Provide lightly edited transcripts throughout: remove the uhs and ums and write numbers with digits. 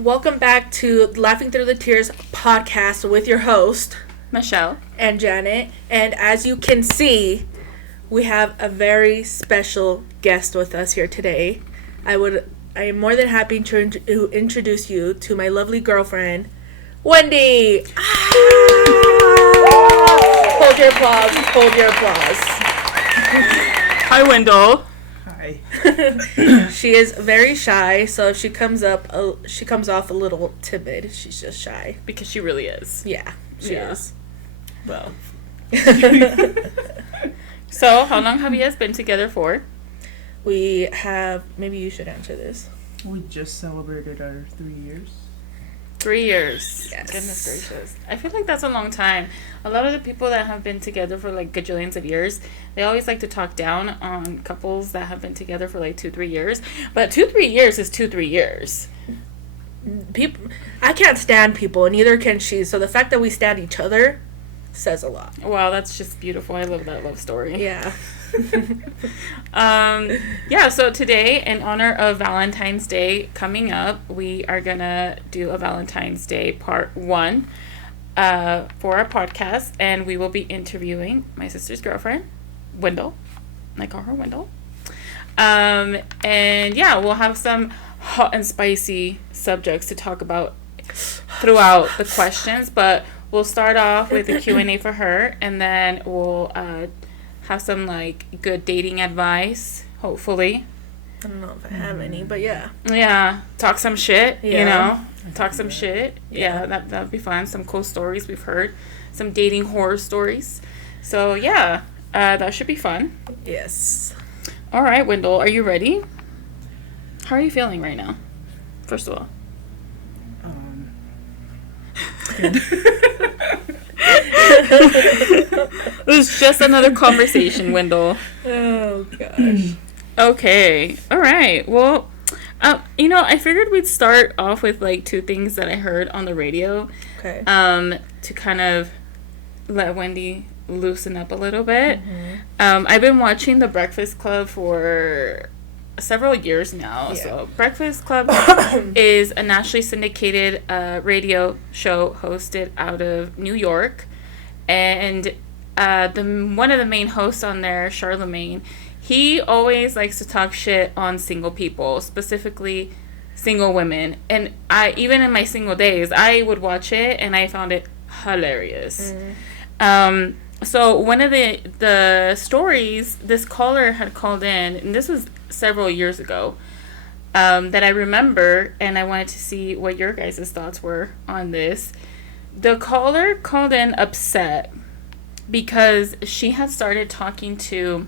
Welcome back to Laughing Through the Tears podcast with your host, Michelle and Janet. And as you can see, we have a very special guest with us here today. I am more than happy to introduce you to my lovely girlfriend, Wendy. Hold your applause. Hold your applause. Hi, Wendell. Hi. She is very shy, so if she comes off a little timid. She's just shy. Because she really is. Yeah, she is. Well. So, how long have you guys been together for? We have, maybe you should answer this. We just celebrated our 3 years. 3 years. Yes. Goodness gracious. I feel like that's a long time. A lot of the people that have been together for like gajillions of years, they always like to talk down on couples that have been together for like 2-3 years. But 2-3 years is 2-3 years. People, I can't stand people, and neither can she. So the fact that we stand each other says a lot. Wow, that's just beautiful. I love that love story. Yeah. So today, in honor of Valentine's Day coming up, we are gonna do a Valentine's Day part 1 for our podcast, and we will be interviewing my sister's girlfriend, Wendell. I call her Wendell. And yeah, we'll have some hot and spicy subjects to talk about throughout the questions, but we'll start off with a Q&A for her, and then we'll have some like good dating advice, hopefully. I don't know if I have any, but yeah. Yeah, talk some shit, Yeah. you know. Talk some shit. Yeah, that'd be fun. Some cool stories we've heard. Some dating horror stories. So yeah, that should be fun. Yes. All right, Wendell, are you ready? How are you feeling right now? First of all. It was just another conversation, Wendell. Oh, gosh. Okay. All right. Well, I figured we'd start off with like 2 things that I heard on the radio. Okay. To kind of let Wendy loosen up a little bit. Mm-hmm. I've been watching The Breakfast Club for several years now. Yeah. So Breakfast Club is a nationally syndicated radio show hosted out of New York, and one of the main hosts on there, Charlemagne, he always likes to talk shit on single people, specifically single women. And I, even in my single days, I would watch it and I found it hilarious. So one of the stories, this caller had called in, and this was several years ago, that I remember, and I wanted to see what your guys' thoughts were on this. The caller called in upset because she had started talking to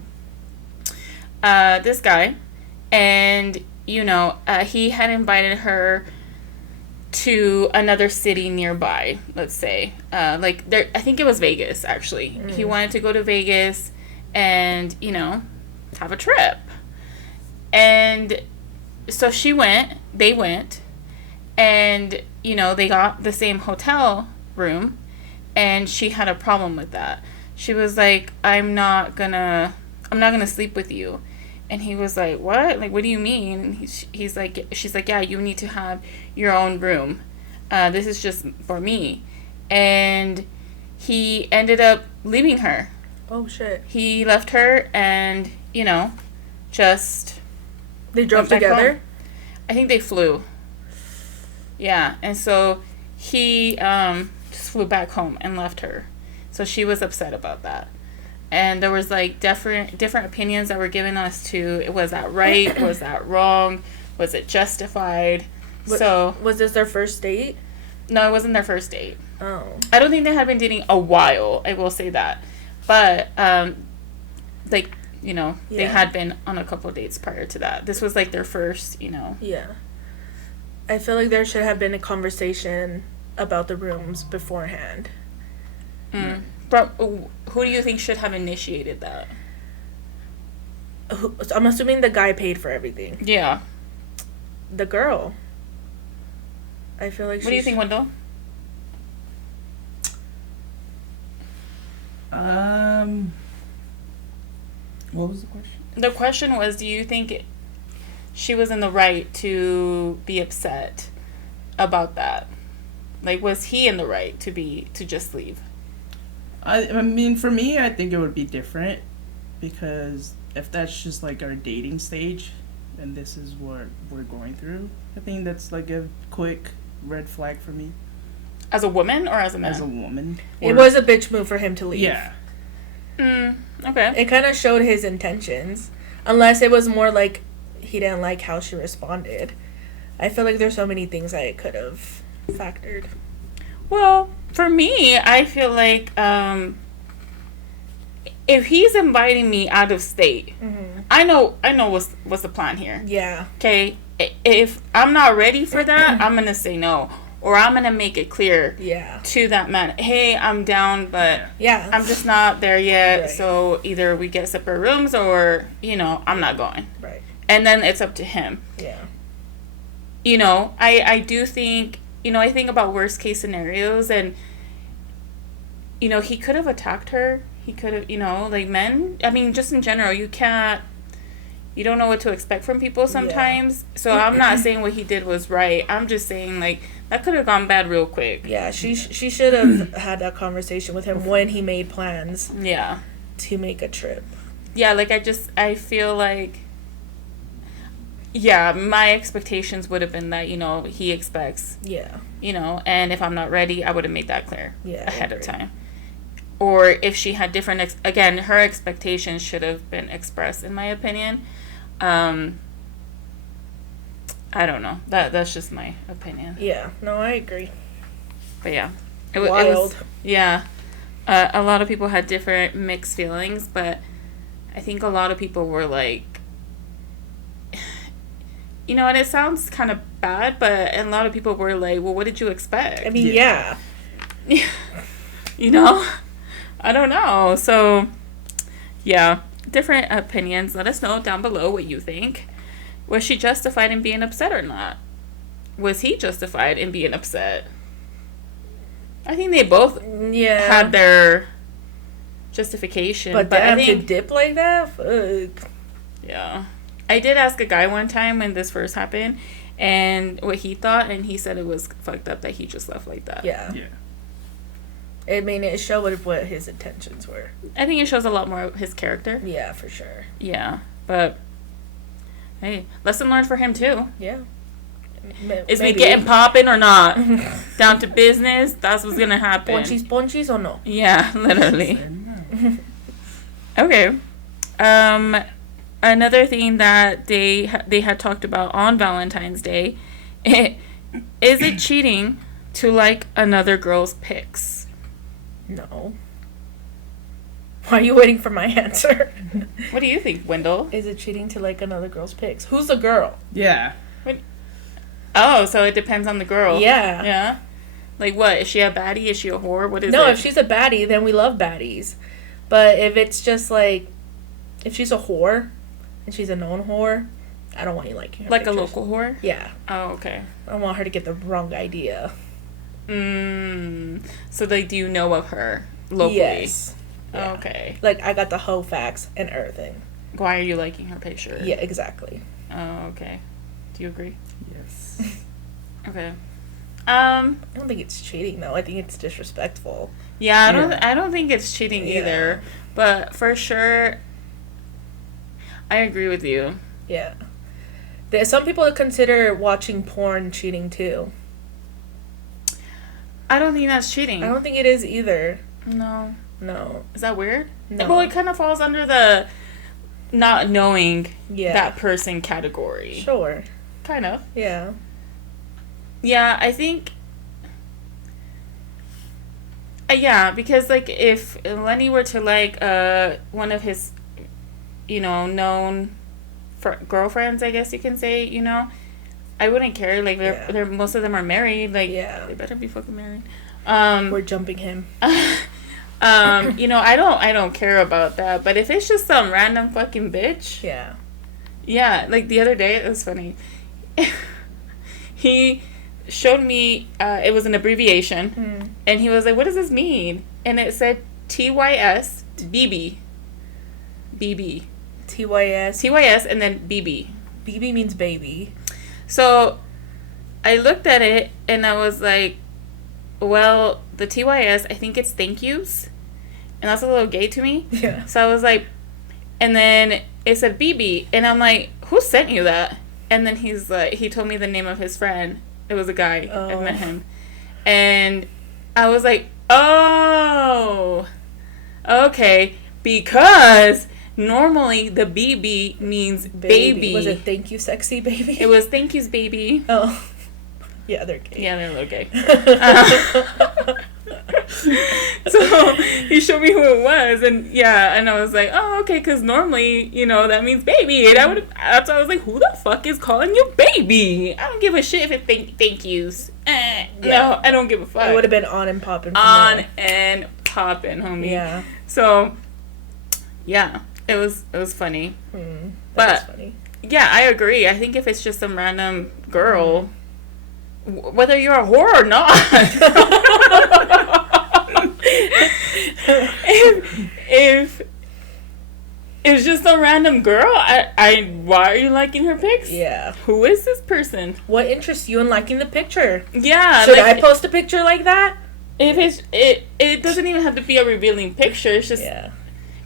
this guy, and he had invited her to another city nearby, let's say, I think it was Vegas, actually. He wanted to go to Vegas and have a trip, and so they went, and they got the same hotel room, and she had a problem with that. She was like, I'm not gonna sleep with you. And he was like, what? Like, what do you mean? And she's like, yeah, you need to have your own room. This is just for me. And he ended up leaving her. Oh, shit. He left her and, just... They drove together? I think they flew. Yeah, and so he just flew back home and left her. So she was upset about that. And there was like different opinions that were given us to, was that right? Was that wrong? Was it justified? Was this their first date? No, it wasn't their first date. Oh. I don't think they had been dating a while, I will say that. But they had been on a couple of dates prior to that. This was like their first, Yeah. I feel like there should have been a conversation about the rooms beforehand. But who do you think should have initiated that? I'm assuming the guy paid for everything. Yeah. The girl. I feel like What do you think, Wendell? What was the question? The question was, do you think she was in the right to be upset about that? Like, was he in the right to just leave? I mean, for me, I think it would be different, because if that's just like our dating stage and this is what we're going through, I think that's like a quick red flag for me. As a woman or as a man? As a woman. It was a bitch move for him to leave. Yeah. Okay. It kind of showed his intentions. Unless it was more like he didn't like how she responded. I feel like there's so many things I could have factored. Well, for me, I feel like if he's inviting me out of state, I know what's the plan here. Yeah. Okay, if I'm not ready for that, I'm gonna say no, or I'm gonna make it clear. Yeah. To that man, hey, I'm down, but yeah, I'm just not there yet. Right. So either we get separate rooms, or I'm not going. Right. And then it's up to him. Yeah. I do think, I think about worst case scenarios, and, he could have attacked her. He could have, like men, I mean, just in general, you don't know what to expect from people sometimes. Yeah. So I'm not saying what he did was right. I'm just saying, like, that could have gone bad real quick. Yeah, she should have had that conversation with him when he made plans. Yeah. To make a trip. Yeah, like, I feel like, yeah, my expectations would have been that, he expects. Yeah. And if I'm not ready, I would have made that clear ahead of time. Or if she had different, again, her expectations should have been expressed, in my opinion. I don't know. That's just my opinion. Yeah. No, I agree. But yeah. Wild. It was, yeah. A lot of people had different mixed feelings, but I think a lot of people were like, and it sounds kind of bad, but a lot of people were like, well, what did you expect? I mean, yeah. I don't know. So, yeah, different opinions. Let us know down below what you think. Was she justified in being upset or not? Was he justified in being upset? I think they both had their justification. But damn, I think, to dip like that? Fuck. Yeah. I did ask a guy one time when this first happened, and what he thought, and he said it was fucked up that he just left like that. Yeah. I mean, it showed what his intentions were. I think it shows a lot more of his character. Yeah, for sure. Yeah, but hey, lesson learned for him too. Yeah. Is we getting popping or not? Down to business. That's what's gonna happen. Ponchis or no? Yeah, literally. Okay. Another thing that they had talked about on Valentine's Day, is it cheating to like another girl's pics? No. Why are you waiting for my answer? What do you think, Wendell? Is it cheating to like another girl's pics? Who's the girl? Yeah. Oh, so it depends on the girl. Yeah. Yeah? Like what? Is she a baddie? Is she a whore? What is it? No, if she's a baddie, then we love baddies. But if it's just like, if she's a whore, and she's a known whore, I don't want you liking her like pictures. A local whore? Yeah. Oh, okay. I don't want her to get the wrong idea. So, like, do you know of her locally? Yes. Yeah. Okay. Like, I got the hoe facts and everything. Why are you liking her picture? Yeah, exactly. Oh, okay. Do you agree? Yes. Okay. I don't think it's cheating, though. I think it's disrespectful. Yeah, I don't think it's cheating either. But for sure, I agree with you. Yeah. There's some people that consider watching porn cheating, too. I don't think that's cheating. I don't think it is either. No. Is that weird? No. Well, it kind of falls under the not knowing that person category. Sure. Kind of. Yeah. Yeah, I think... because, like, if Lenny were to like one of his, known girlfriends, I guess you can say, I wouldn't care. Like, they're most of them are married. Like, they better be fucking married. We're jumping him. I don't care about that. But if it's just some random fucking bitch. Yeah. Yeah, like the other day, it was funny. He showed me, it was an abbreviation, and he was like, what does this mean? And it said TYS BB. BB. TYS. TYS and then BB. BB means baby. So, I looked at it and I was like, well, the TYS, I think it's thank yous. And that's a little gay to me. Yeah. So I was like, and then it said BB. And I'm like, who sent you that? And then he's like, he told me the name of his friend. It was a guy. I met him. And I was like, oh, okay. Because normally the BB means baby. Was it thank you, sexy baby? It was thank yous, baby. Oh. Yeah, they're gay. Yeah, they're a little gay. So he showed me who it was, and I was like, oh, okay, because normally, that means baby, and that's why I was like, who the fuck is calling you baby? I don't give a shit if it thank yous. No, I don't give a fuck. It would have been on and popping. And popping, homie. Yeah. So, yeah, it was funny. That's funny. Yeah, I agree. I think if it's just some random girl, whether you're a whore or not, if it's just a random girl, why are you liking her pics? Yeah. Who is this person? What interests you in liking the picture? Yeah. Should I post a picture like that? If it doesn't even have to be a revealing picture. It's just. Yeah.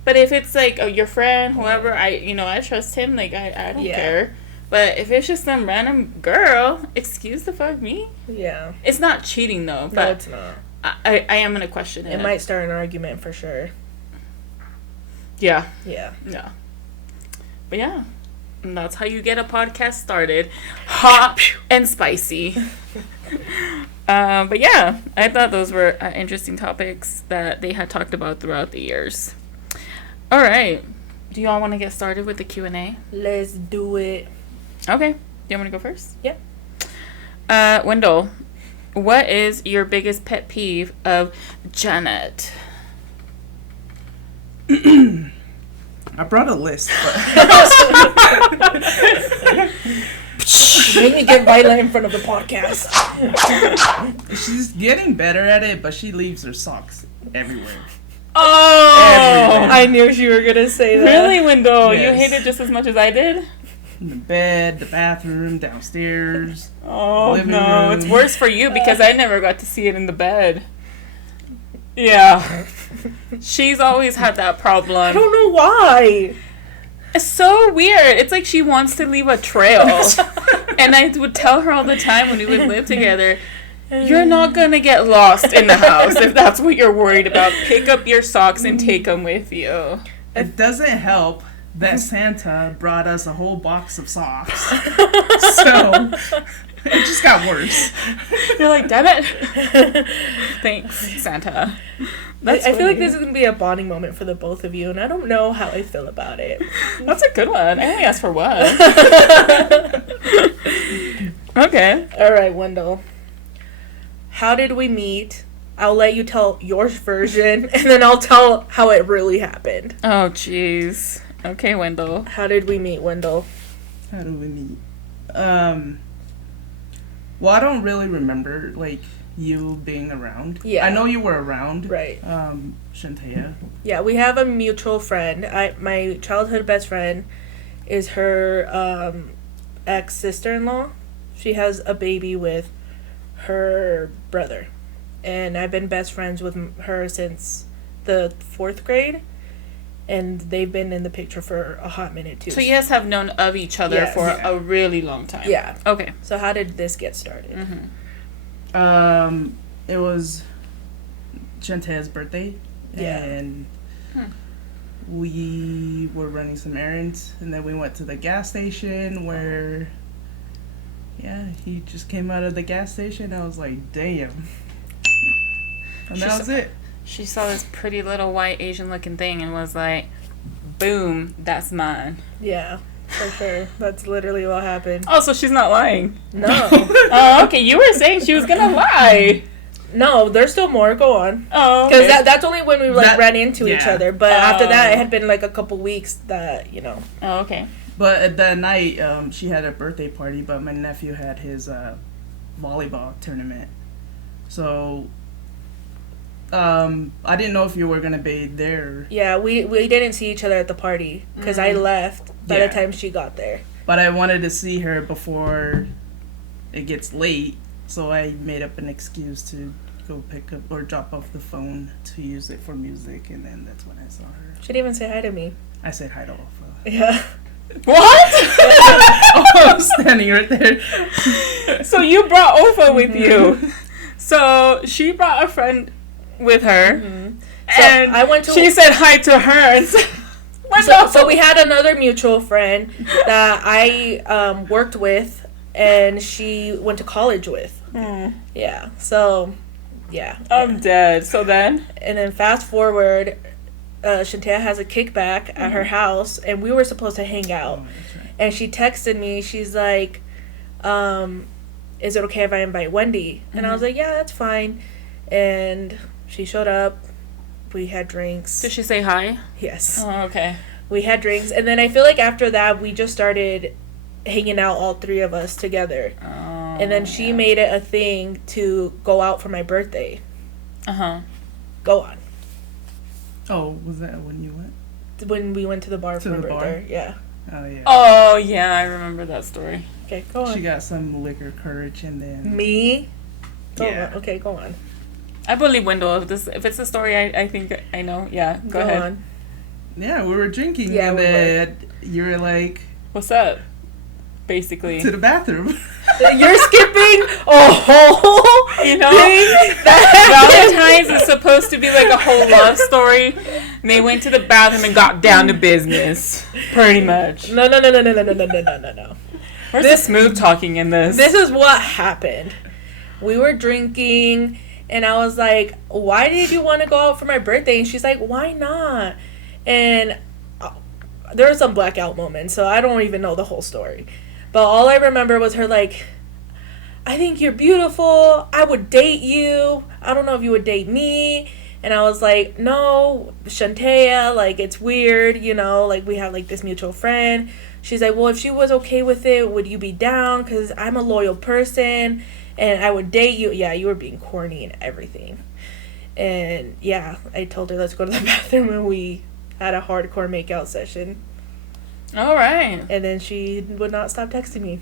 But if it's like your friend, whoever, I trust him. Like I don't care. But if it's just some random girl, excuse the fuck me. Yeah. It's not cheating though. But no, it's not. I am gonna question it. It might start an argument for sure. Yeah. Yeah. Yeah. But yeah, and that's how you get a podcast started, hot and spicy. But yeah, I thought those were interesting topics that they had talked about throughout the years. All right, do y'all want to get started with the Q&A? Let's do it. Okay, do you want to go first? Yeah. Wendell, what is your biggest pet peeve of Janet? I brought a list, but make me get violent in front of the podcast. she's getting better at it, but she leaves her socks everywhere. Oh! Everywhere. I knew you were going to say that. Really, Wendell? Yes. You hate it just as much as I did? In the bed, the bathroom, downstairs. Oh, living no. room. It's worse for you because I never got to see it in the bed. Yeah. She's always had that problem. I don't know why. It's so weird. It's like she wants to leave a trail. And I would tell her all the time when we would live together, you're not going to get lost in the house if that's what you're worried about. Pick up your socks and take them with you. It doesn't help that Santa brought us a whole box of socks. So it just got worse. You're like, damn it. Thanks, Santa. I feel like this is going to be a bonding moment for the both of you, and I don't know how I feel about it. That's a good one. I only asked for one. Okay. All right, Wendell. How did we meet? I'll let you tell your version, and then I'll tell how it really happened. Oh, jeez. Okay, Wendell. How did we meet, Wendell? How do we meet? Well, I don't really remember, like, you being around. Yeah. I know you were around. Right. Shantea. Yeah, we have a mutual friend. My childhood best friend is her ex-sister-in-law. She has a baby with her brother. And I've been best friends with her since the 4th grade. And they've been in the picture for a hot minute, too. So you guys have known of each other Yes. for a really long time. Yeah. Okay. So how did this get started? Mm-hmm. It was Shantea's birthday. Yeah. And we were running some errands. And then we went to the gas station where, yeah, he just came out of the gas station. I was like, damn. And that was it. She saw this pretty little white Asian looking thing and was like, boom, that's mine. Yeah, for sure. That's literally what happened. Oh, so she's not lying. No. Oh, okay. You were saying she was going to lie. No, there's still more. Go on. Oh, Because okay. that's only when we ran into each other. But after that, it had been like a couple weeks that, Oh, okay. But at that night, she had a birthday party, but my nephew had his volleyball tournament. So I didn't know if you were going to be there. Yeah, we didn't see each other at the party because I left by the time she got there. But I wanted to see her before it gets late, so I made up an excuse to go pick up or drop off the phone to use it for music, and then that's when I saw her. She didn't even say hi to me. I said hi to Alpha. Yeah. What? Oh, I'm standing right there. So you brought Ofa with you. So she brought a friend with her. Mm-hmm. And I went to. she said hi to her. And so we had another mutual friend that I worked with, and she went to college with. Yeah. So, yeah. I'm dead. So then? And then fast forward, Shantea has a kickback at her house, and we were supposed to hang out. Oh, that's right. And she texted me. She's like, is it okay if I invite Wendy? And I was like, yeah, that's fine. And she showed up. We had drinks. Did she say hi? Yes. Oh, okay. We had drinks. And then I feel like after that, we just started hanging out, all three of us together. Oh, And then she made it a thing to go out for my birthday. Uh-huh. Go on. Oh, was that when you went? When we went to the bar for my birthday. Yeah. Oh, yeah. Oh, yeah, I remember that story. Okay, go on. She got some liquor courage, and then... Me? Yeah. Oh, okay, go on. I believe Wendell. If it's a story, I think I know. Yeah, go ahead. On. Yeah, we were drinking, Yeah, and we then you were like... What's up? Basically. To the bathroom. You're skipping a whole You know? thing. Valentines is supposed to be like a whole love story. And they went to the bathroom and got down to business. Pretty much. No. Where's the smooth talking in this? This is what happened. We were drinking, and I was like, why did you want to go out for my birthday? And she's like, why not? And there were some blackout moments, so I don't even know the whole story. But all I remember was her like, I think you're beautiful. I would date you. I don't know if you would date me. And I was like, no, Shantea, like, it's weird, you know, like, we have, like, this mutual friend. She's like, well, if she was okay with it, would you be down? Because I'm a loyal person, and I would date you. Yeah, you were being corny and everything. And, yeah, I told her, let's go to the bathroom, and we had a hardcore makeout session. All right. And then she would not stop texting me.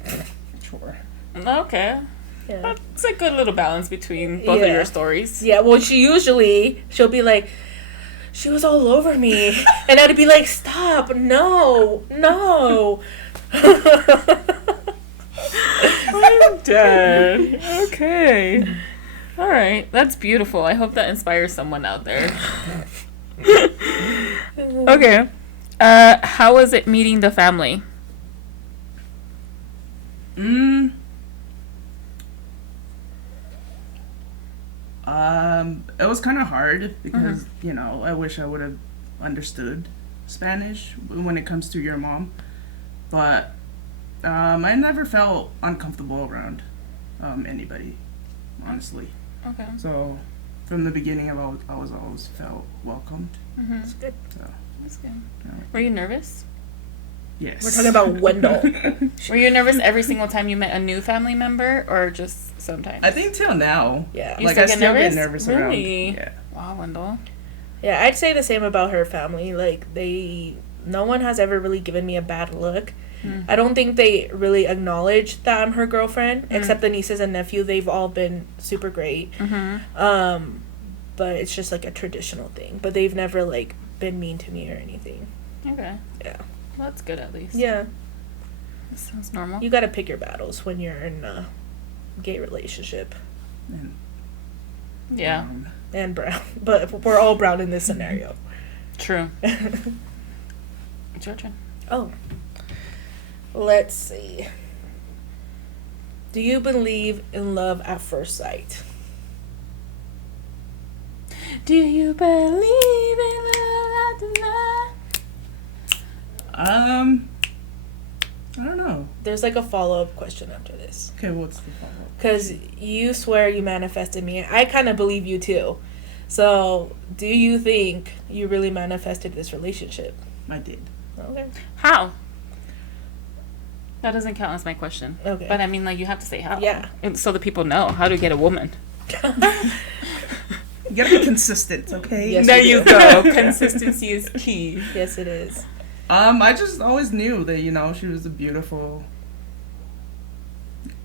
Sure. Okay. Yeah. It's a good little balance between both of your stories. Yeah, well, she'll be like, she was all over me. And I'd be like, stop, no. I'm dead. Okay. All right. That's beautiful. I hope that inspires someone out there. Okay. How was it meeting the family? It was kind of hard because, you know, I wish I would have understood Spanish when it comes to your mom. But I never felt uncomfortable around anybody, honestly. Okay. So from the beginning, I was always felt welcomed. Mm-hmm. That's good. So, That's good. yeah. Were you nervous? Yes. We're talking about Wendell. Were you nervous every single time you met a new family member, or just sometimes? I think till now. Yeah. You Like, still I get still nervous? get nervous Really? around. Yeah. Wow, Wendell. Yeah, I'd say the same about her family. Like, no one has ever really given me a bad look. Mm. I don't think they really acknowledge that I'm her girlfriend, except the nieces and nephew. They've all been super great. Mm-hmm. But it's just like a traditional thing. But they've never, like, been mean to me or anything. Okay. Yeah. Well, that's good at least. Yeah. That sounds normal. You gotta pick your battles when you're in a gay relationship. And, Yeah. And brown. But we're all brown in this scenario. True. It's your turn. Oh. Let's see. Do you believe in love at first sight? Do you believe in love after love? I don't know. There's like a follow-up question after this. Okay, what's the follow-up? Because you swear you manifested me. I kind of believe you too. So, do you think you really manifested this relationship? I did. Okay. How? That doesn't count as my question. Okay. But I mean, like, you have to say how. Yeah. And so the people know how to get a woman. You gotta be consistent, okay? Yes, There we you do. go. Consistency is key. Yes, it is. I just always knew that, you know, she was a beautiful,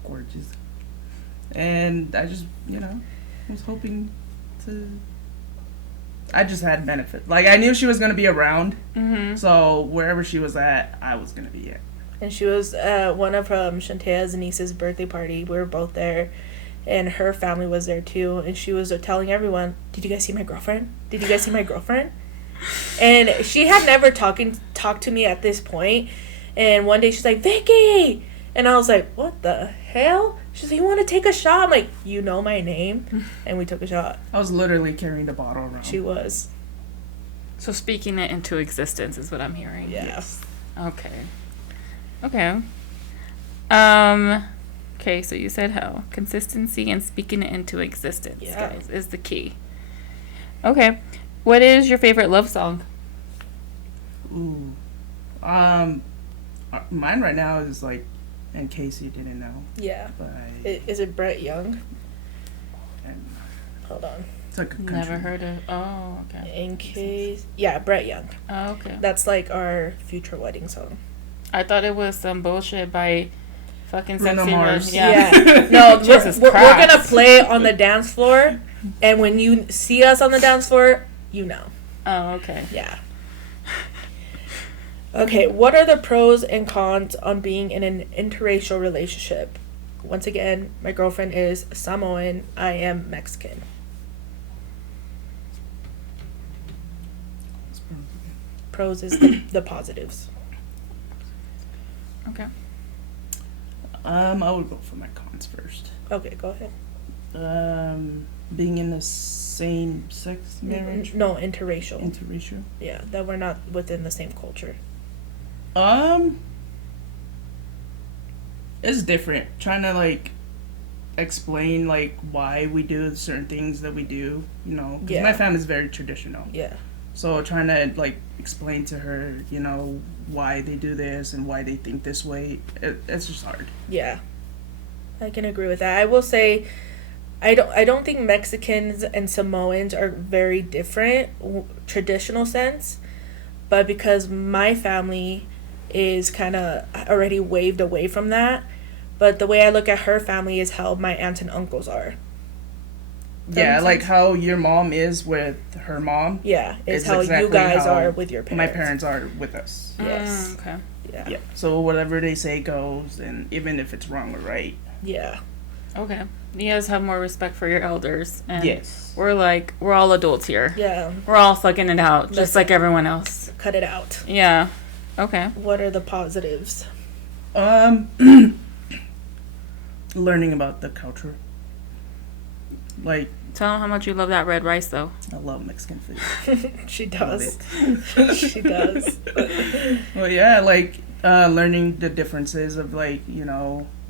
gorgeous And I just, was hoping to... I just had benefit. Like, I knew she was going to be around. Mm-hmm. So wherever she was at, I was going to be at. And she was at one of Shantae's niece's birthday party. We were both there. And her family was there too. And she was telling everyone, did you guys see my girlfriend? Did you guys see my girlfriend? And she had never talked to me at this point. And one day she's like, Vicky! And I was like, what the hell? She's like, you want to take a shot? I'm like, you know my name? And we took a shot. I was literally carrying the bottle around. She was. So speaking it into existence is what I'm hearing. Yeah. Yes. Okay. Okay, so you said how consistency and speaking it into existence, guys, is the key. Okay. What is your favorite love song? Ooh. Mine right now is like, in case you didn't know. Yeah. By, Is it Brett Young? and Hold on. it's like a country. Never heard of. Oh, okay. In case. Yeah, Brett Young. Oh, okay. That's like our future wedding song. I thought it was some bullshit by fucking Bruno Sexy Red. Mars. Yeah. No, Jesus we're Christ. gonna play on the dance floor, and when you see us on the dance floor, you know. Oh, okay. Yeah. Okay, what are the pros and cons on being in an interracial relationship? Once again, my girlfriend is Samoan. I am Mexican. Pros is the positives. Okay. I would go for my cons first. Okay, go ahead. Being in a same-sex marriage. No, interracial. Interracial. Yeah, that we're not within the same culture. It's different. Trying to like explain like why we do certain things that we do, because Yeah. my family's very traditional. Yeah. So trying to like explain to her, why they do this and why they think this way, it's just hard. Yeah. I can agree with that. I will say I don't think Mexicans and Samoans are very different traditional sense, but because my family is kind of already waved away from that, but the way I look at her family is how my aunts and uncles are. Yeah, like how your mom is with her mom. Yeah, it's how exactly you guys how are with your parents. My parents are with us. Yes. Okay. Yeah. Yeah. So whatever they say goes, and even if it's wrong or right. Yeah. Okay. You guys have more respect for your elders. And Yes. we're all adults here. Yeah. We're all thugging it out, just like everyone else. Cut it out. Yeah. Okay. What are the positives? Learning about the culture. Like, Tell them how much you love that red rice, though. I love Mexican food. She Love does. it. She does. Well, yeah, like learning the differences of like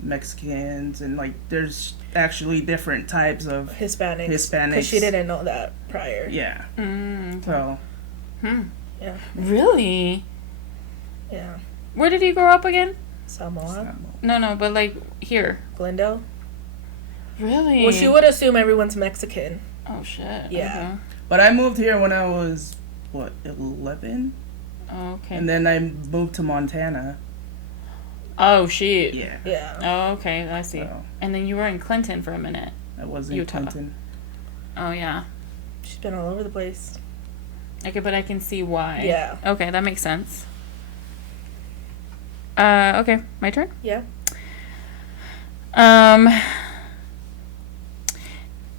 Mexicans, and like there's actually different types of Hispanics. Hispanics. Because she didn't know that prior. Yeah. Mm. So Yeah. Really? Yeah. Where did you grow up again? Samoa. No, but like here. Glendale. Really? Well, she would assume everyone's Mexican. Oh shit. Yeah. but I moved here when I was 11, Okay. Okay. and then I moved to Montana. Oh shit. Yeah. Yeah. Oh, okay. I see. So And then you were in Clinton for a minute. I was in Utah. Clinton. Oh yeah. She's been all over the place. Okay, but I can see why. Yeah. Okay, that makes sense. Okay, my turn. Yeah.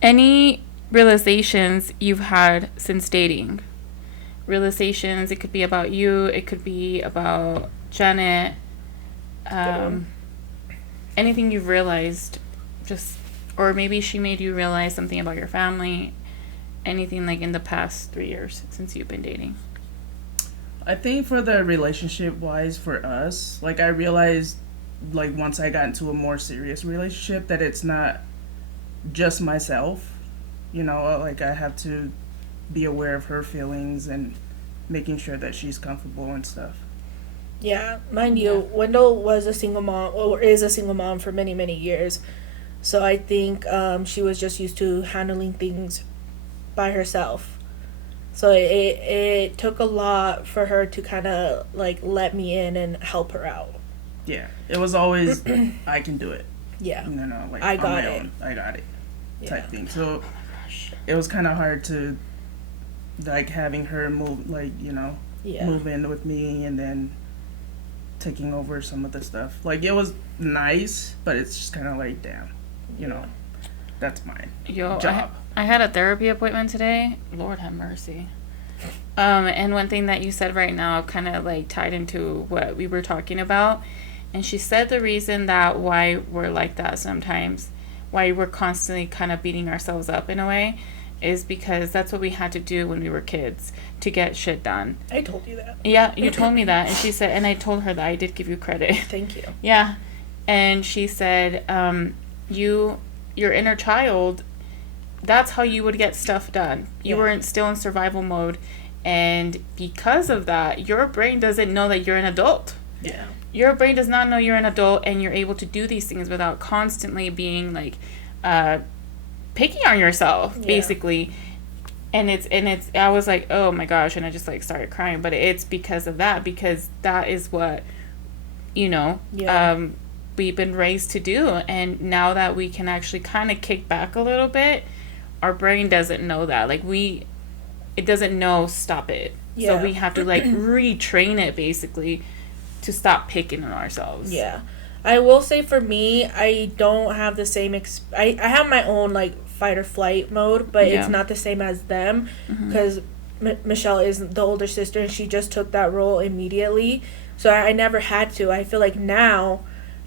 Any realizations you've had since dating? Realizations, it could be about you, it could be about Janet. Anything you've realized, or maybe she made you realize something about your family. Anything like in the past 3 years since you've been dating. I think for the relationship wise for us, like I realized like once I got into a more serious relationship that it's not just myself, like I have to be aware of her feelings and making sure that she's comfortable and stuff. Yeah. Mind you, Wendell was a single mom, or is a single mom for many, many years. So I think she was just used to handling things by herself. So it took a lot for her to kind of like let me in and help her out. Yeah, it was always I can do it. Yeah. Like I on got my it. own. I got it. Yeah. Type thing. So it was kind of hard to like having her move, like move in with me and then taking over some of the stuff. Like it was nice, but it's just kind of like damn, that's my job. I had a therapy appointment today. Lord have mercy. And one thing that you said right now kind of like tied into what we were talking about. And she said the reason that why we're like that sometimes, why we're constantly kind of beating ourselves up in a way, is because that's what we had to do when we were kids to get shit done. I told you that. Yeah, you told me that. And she said, and I told her that I did give you credit. Thank you. Yeah. And she said, your inner child, that's how you would get stuff done. You were still in survival mode. And because of that, your brain doesn't know that you're an adult. Yeah. Your brain does not know you're an adult and you're able to do these things without constantly being like picking on yourself, basically. And it's I was like, oh my gosh, and I just like started crying. But it's because of that, because that is what we've been raised to do. And now that we can actually kind of kick back a little bit, our brain doesn't know that. Like it doesn't know stop it. Yeah. So we have to like retrain it basically to stop picking on ourselves. Yeah. I will say for me, I don't have the same I have my own like fight or flight mode, but it's not the same as them because Michelle is the older sister and she just took that role immediately. So I never had to. I feel like now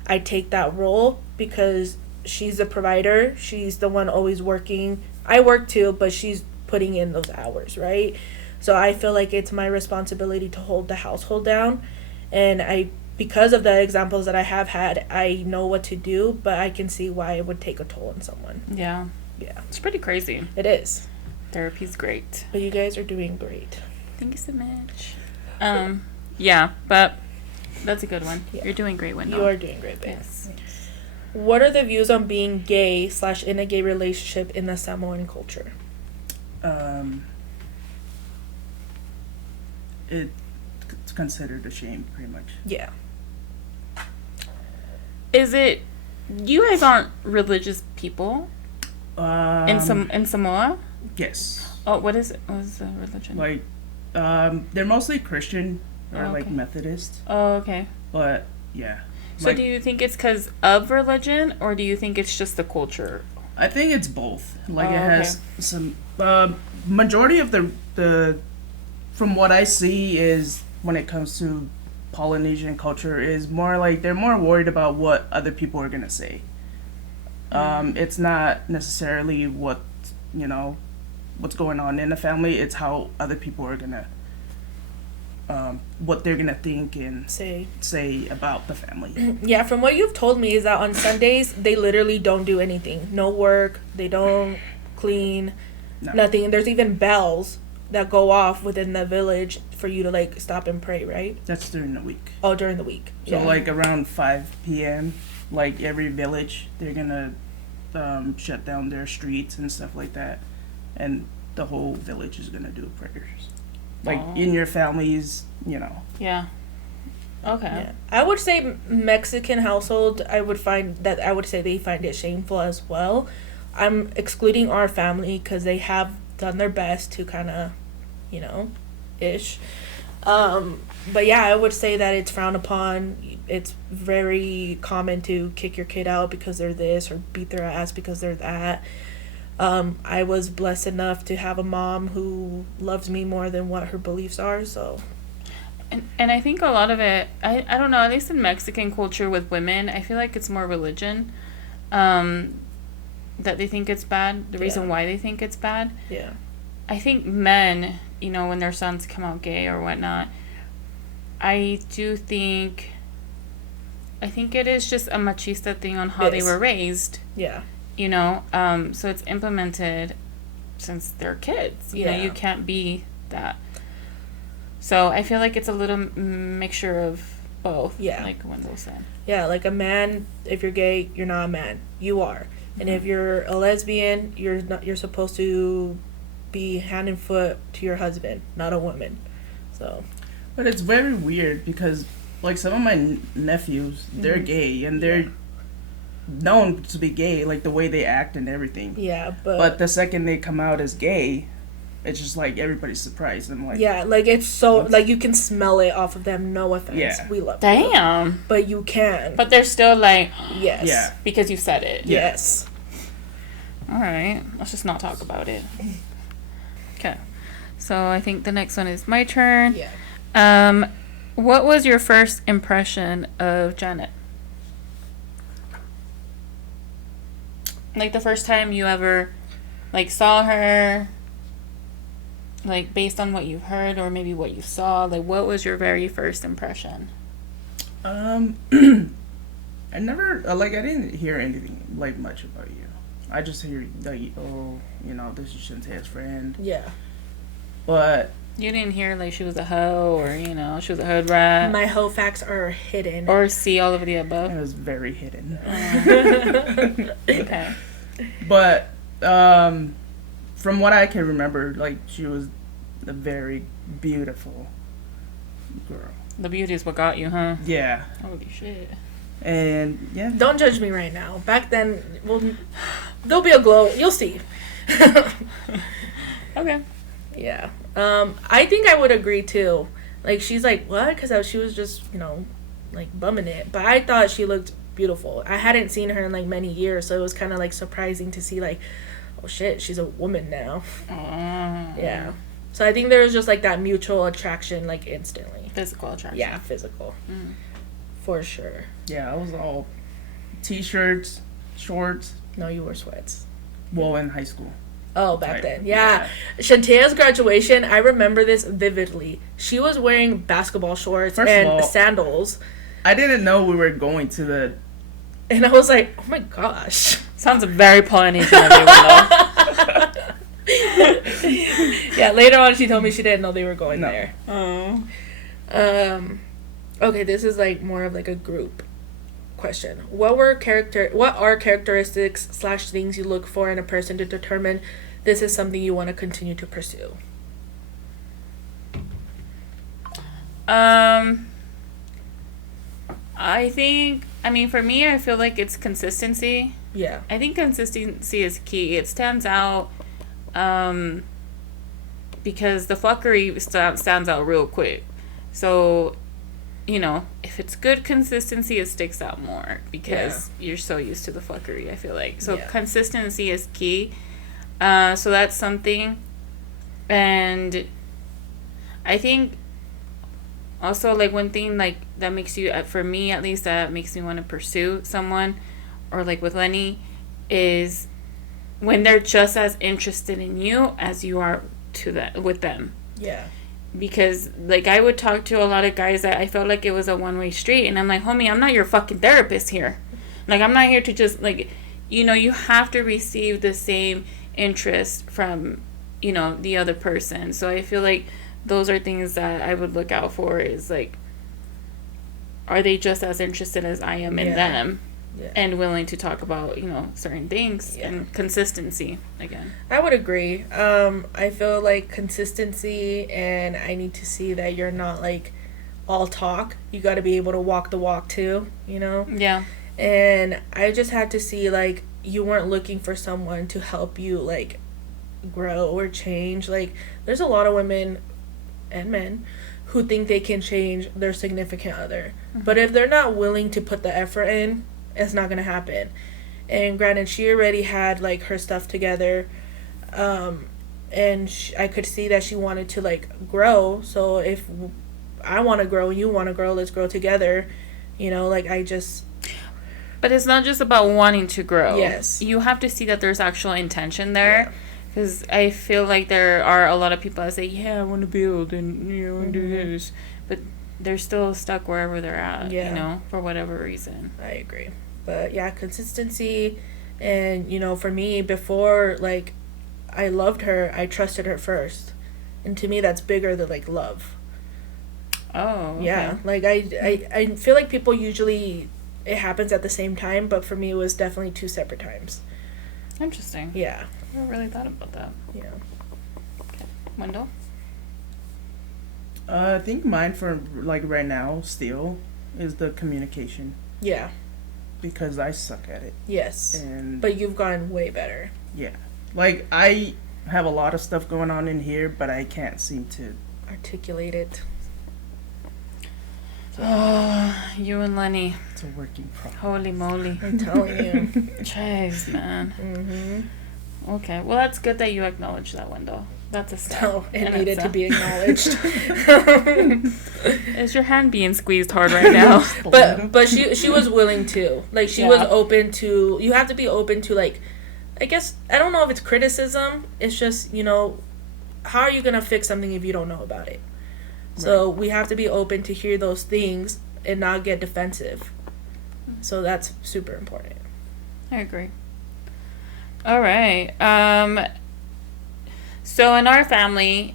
I take that role because she's the provider. She's the one always working. I work too, but she's putting in those hours, right? So I feel like it's my responsibility to hold the household down. And because of the examples that I have had, I know what to do, but I can see why it would take a toll on someone. Yeah. Yeah. It's pretty crazy. It is. Therapy's great. But you guys are doing great. Thank you so much. Yeah, but that's a good one. Yeah. You're doing great, Wendy. You are doing great, babe. Yes. What are the views on being gay / in a gay relationship in the Samoan culture? It's considered a shame, pretty much. Yeah. Is it? You guys aren't religious people. In Samoa. Yes. Oh, what is it? What is the religion? Like, they're mostly Christian or like Methodist. Oh, okay. But yeah. So do you think it's because of religion, or do you think it's just the culture? I think it's both. Like it has some. Majority of the from what I see is when it comes to Polynesian culture is more like they're more worried about what other people are gonna say. It's not necessarily what's going on in the family. It's how other people are gonna, what they're gonna think and say about the family. Yeah, from what you've told me is that on Sundays they literally don't do anything. No work. They don't clean. Nothing. And there's even bells that go off within the village for you to like stop and pray, right? That's during the week. Oh, during the week. So like around 5 p.m., like every village, they're gonna shut down their streets and stuff like that, and the whole village is gonna do prayers. Like in your families, Yeah. Okay. Yeah. I would say Mexican household, I would say they find it shameful as well. I'm excluding our family because they have done their best to kind of, ish. But yeah, I would say that it's frowned upon. It's very common to kick your kid out because they're this or beat their ass because they're that. I was blessed enough to have a mom who loves me more than what her beliefs are, so. And I think a lot of it, I don't know, at least in Mexican culture with women, I feel like it's more religion. That they think it's bad, the reason why they think it's bad. Yeah. I think men, when their sons come out gay or whatnot, I think it is just a machista thing on how they were raised. Yeah. So it's implemented since they're kids. You can't be that. So I feel like it's a little mixture of both. Yeah. Like Wendell said. Yeah, like a man, if you're gay, you're not a man. You are. And if you're a lesbian, you're supposed to be hand and foot to your husband, not a woman. So. But it's very weird because, like, some of my nephews, they're gay and known to be gay, like the way they act and everything. Yeah, but the second they come out as gay, it's just like everybody's surprised and like. Yeah, like it's so like you can smell it off of them. No offense, Yeah. we love Damn. them, but you can. But they're still like, yes, Yeah. because you said it. Yes. All right, let's just not talk about it. Okay, so I think the next one is my turn. Yeah. What was your first impression of Janet? Like the first time you ever, like, saw her, like, based on what you've heard or maybe what you saw, like, what was your very first impression? I never, I didn't hear anything, like, much about you. I just hear, like, oh, you know, this is Shantae's friend. Yeah. But... You didn't hear, like, she was a hoe or, you know, she was a hood rat? My hoe facts are hidden. Or see all of the above? It was very hidden. Okay. But, from what I can remember, like, she was a very beautiful girl. The beauty is what got you, huh? Yeah. Holy shit. And, yeah. Don't judge me right now. Back then, there'll be a glow. You'll see. Okay. Yeah. I think I would agree, too. Like, she's like, what? Because she was just, you know, like, bumming it. But I thought she looked beautiful. I hadn't seen her in, like, many years, so it was kind of, like, surprising to see, like, oh, shit, she's a woman now. Yeah. So I think there was just, like, that mutual attraction, like, instantly. Physical attraction. Yeah, physical. For sure. Yeah, I was all t-shirts, shorts. No, you wore sweats. Well, in high school. Oh, back then. Yeah. Shantae's graduation, I remember this vividly. She was wearing basketball shorts and sandals. I didn't know we were going to the... And I was like, oh my gosh. Sounds very Polynesian of you, though. Yeah, later on she told me she didn't know they were going there. Oh. Okay, this is like more of like a group question. What are characteristics / things you look for in a person to determine this is something you want to continue to pursue? I think, I mean, for me, I feel like it's consistency. Yeah. I think consistency is key. It stands out because the fuckery stands out real quick. So, you know, if it's good consistency, it sticks out more because you're so used to the fuckery, I feel like. So consistency is key. So that's something. And I think also, like, one thing, like, that makes you, for me at least, that makes me want to pursue someone, or, like, with Lenny, is when they're just as interested in you as you are with them. Yeah. Because, like, I would talk to a lot of guys that I felt like it was a one-way street, and I'm like, homie, I'm not your fucking therapist here. Like, I'm not here to just, like, you know, you have to receive the same interest from, you know, the other person. So I feel like those are things that I would look out for is, like, are they just as interested as I am in them? Yeah. And willing to talk about, you know, certain things and consistency again. I would agree. I feel like consistency, and I need to see that you're not like all talk. You got to be able to walk the walk too, you know? Yeah. And I just had to see like you weren't looking for someone to help you like grow or change. Like there's a lot of women and men who think they can change their significant other. Mm-hmm. But if they're not willing to put the effort in, it's not going to happen. And granted, she already had like her stuff together. And I could see that she wanted to like grow. So if I want to grow, you want to grow, let's grow together. You know, like But it's not just about wanting to grow. Yes. You have to see that there's actual intention there. Because I feel like there are a lot of people that say, yeah, I want to build and, you know, do this. But they're still stuck wherever they're at, you know, for whatever reason. I agree. But yeah, consistency. And, you know, for me, before, like, I loved her, I trusted her first. And to me, that's bigger than, like, love. Oh, okay. Yeah. Like, I feel like people usually, it happens at the same time. But for me, it was definitely 2 separate times. Interesting. Yeah. I never really thought about that. Yeah. Okay. Wendell? I think mine for, like, right now, still, is the communication. Yeah. because I suck at it. Yes. And But you've gotten way better. yeah. Like, I have a lot of stuff going on in here, but I can't seem to Articulate it. Oh, you and Lenny. It's a working problem. Holy moly. I'm telling you. Jeez, man. Mm-hmm. Okay, well, that's good that you acknowledge that, Wendell. That's a step. So it in needed to itself. be acknowledged. Is your hand being squeezed hard right now? but she was willing to. Like, she was open to. You have to be open to, like, I guess, I don't know if it's criticism. It's just, you know, how are you going to fix something if you don't know about it? So we have to be open to hear those things and not get defensive. So that's super important. I agree. All right. So in our family,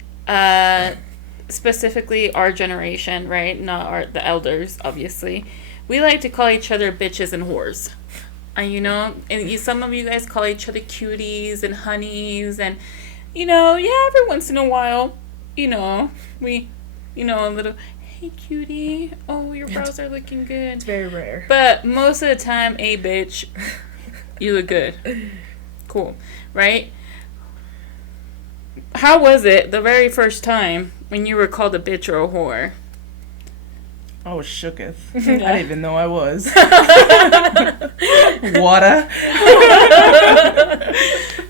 specifically our generation, right? Not the elders, obviously. We like to call each other bitches and whores. You know, and some of you guys call each other cuties and honeys, and, you know, every once in a while, you know, a little, hey, cutie, oh, your brows are looking good. It's very rare. But most of the time, hey, bitch, you look good. Cool, right? How was it the very first time when you were called a bitch or a whore? I was shooketh. I didn't even know I was. Water.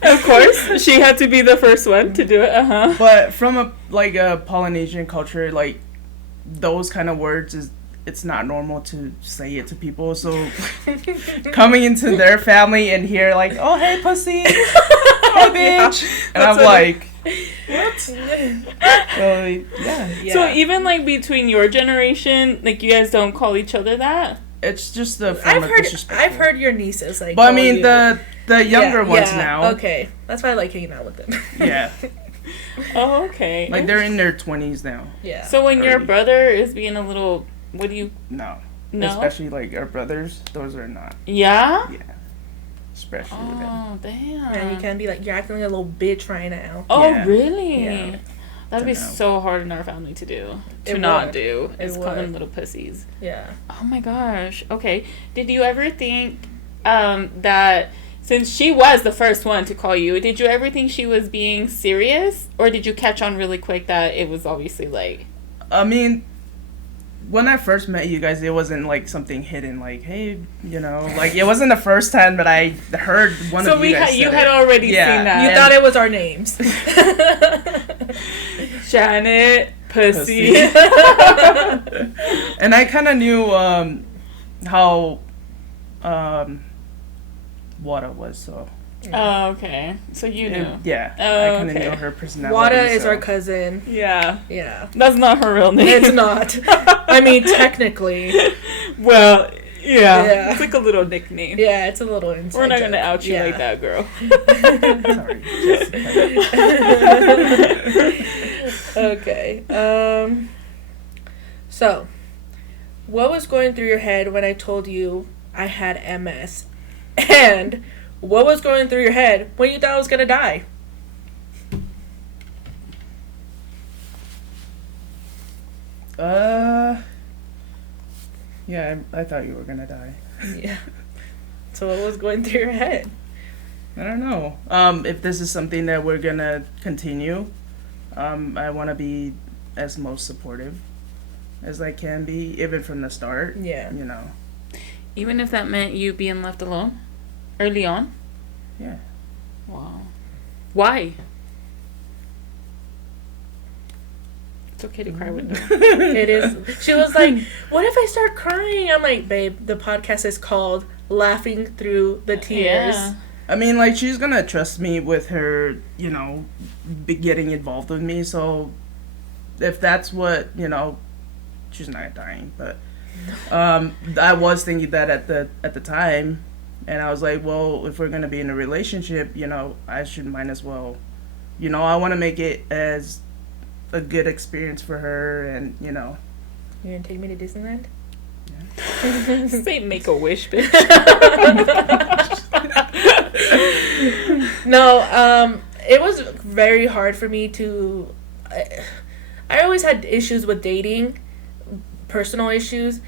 Of course, she had to be the first one to do it. But from a Polynesian culture, like, those kind of words it's not normal to say it to people. So coming into their family and hear, like, oh, hey, pussy, hey, bitch, and I'm like, what? Yeah. So even, like, between your generation, like, you guys don't call each other that? It's just the form of disrespect. I've heard your nieces, like, but I mean, you. the younger ones now. Okay, that's why I like hanging out with them. Yeah. Oh, okay. Like, they're in their 20s now. Yeah. So when your Early. brother is being a little, what do you? No. No. Especially, like, our brothers, those are not. Yeah. Yeah. Especially with them. Oh, damn. Yeah, you can't be like, you're acting like a little bitch right now. Oh, Yeah. really? Yeah. That'd be Dunno. so hard in our family to do. To It not would. do. It Is call them would. little pussies. Yeah. Oh my gosh. Okay. Did you ever think that since she was the first one to call you, did you ever think she was being serious? Or did you catch on really quick that it was obviously like... I mean, when I first met you guys, it wasn't like something hidden, like, hey, you know, like, it wasn't the first time that I heard one of you guys. You said had it. already Yeah. seen that. You thought it was our names. Janet, pussy. And I kind of knew how Wada was, so. Oh, okay. So you knew. Yeah. Oh, I kind of okay. knew her personality. Wada is so. our cousin. Yeah. Yeah. That's not her real name. It's not. I mean, technically. Well, yeah. Yeah. It's like a little nickname. Yeah, it's a little inside We're not joke. going to out you Yeah. like that, girl. Sorry. Okay. So, what was going through your head when I told you I had MS? And what was going through your head when you thought I was going to die? Yeah, I thought you were gonna die. Yeah. So what was going through your head? I don't know. If this is something that we're gonna continue, I want to be as most supportive as I can be, even from the start. Yeah. You know. Even if that meant you being left alone early on? Yeah. Wow. Why? It's okay to cry with her. It is. She was like, what if I start crying? I'm like, babe, the podcast is called Laughing Through the Tears. Yeah. I mean, like, she's gonna trust me with her, you know, getting involved with me. So, if that's what, you know, she's not dying. But I was thinking that at the time, and I was like, well, if we're gonna be in a relationship, you know, I should might as well, you know, I want to make it as a good experience for her, and you know. You're gonna take me to Disneyland? Say make a wish, bitch. No, it was very hard for me to. I always had issues with dating, personal issues,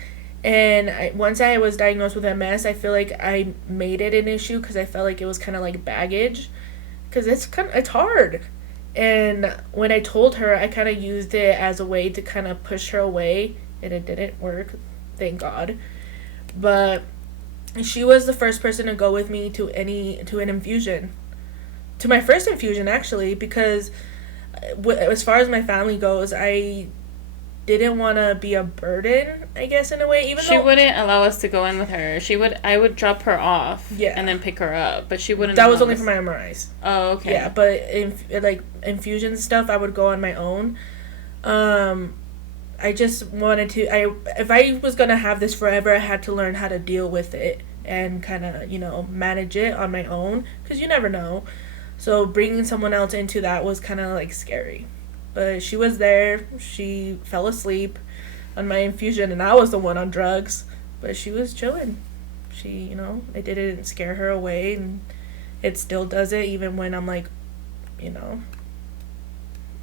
And once I was diagnosed with MS, I feel like I made it an issue because I felt like it was kind of like baggage, because it's hard. And when I told her, I kind of used it as a way to kind of push her away, and it didn't work, thank God. But she was the first person to go with me to an infusion, to my first infusion actually, because as far as my family goes, I didn't want to be a burden, I guess, in a way. Even she though wouldn't allow us to go in with her. I would drop her off, yeah, and then pick her up, but she wouldn't. That was only for my MRIs. Oh, okay. Yeah, but like infusion stuff, I would go on my own. I just wanted to. If I was gonna have this forever, I had to learn how to deal with it and kind of manage it on my own, because you never know. So bringing someone else into that was kind of like scary. But she was there. She fell asleep on my infusion, and I was the one on drugs. But she was chilling. She, it didn't scare her away, and it still does it even when I'm like,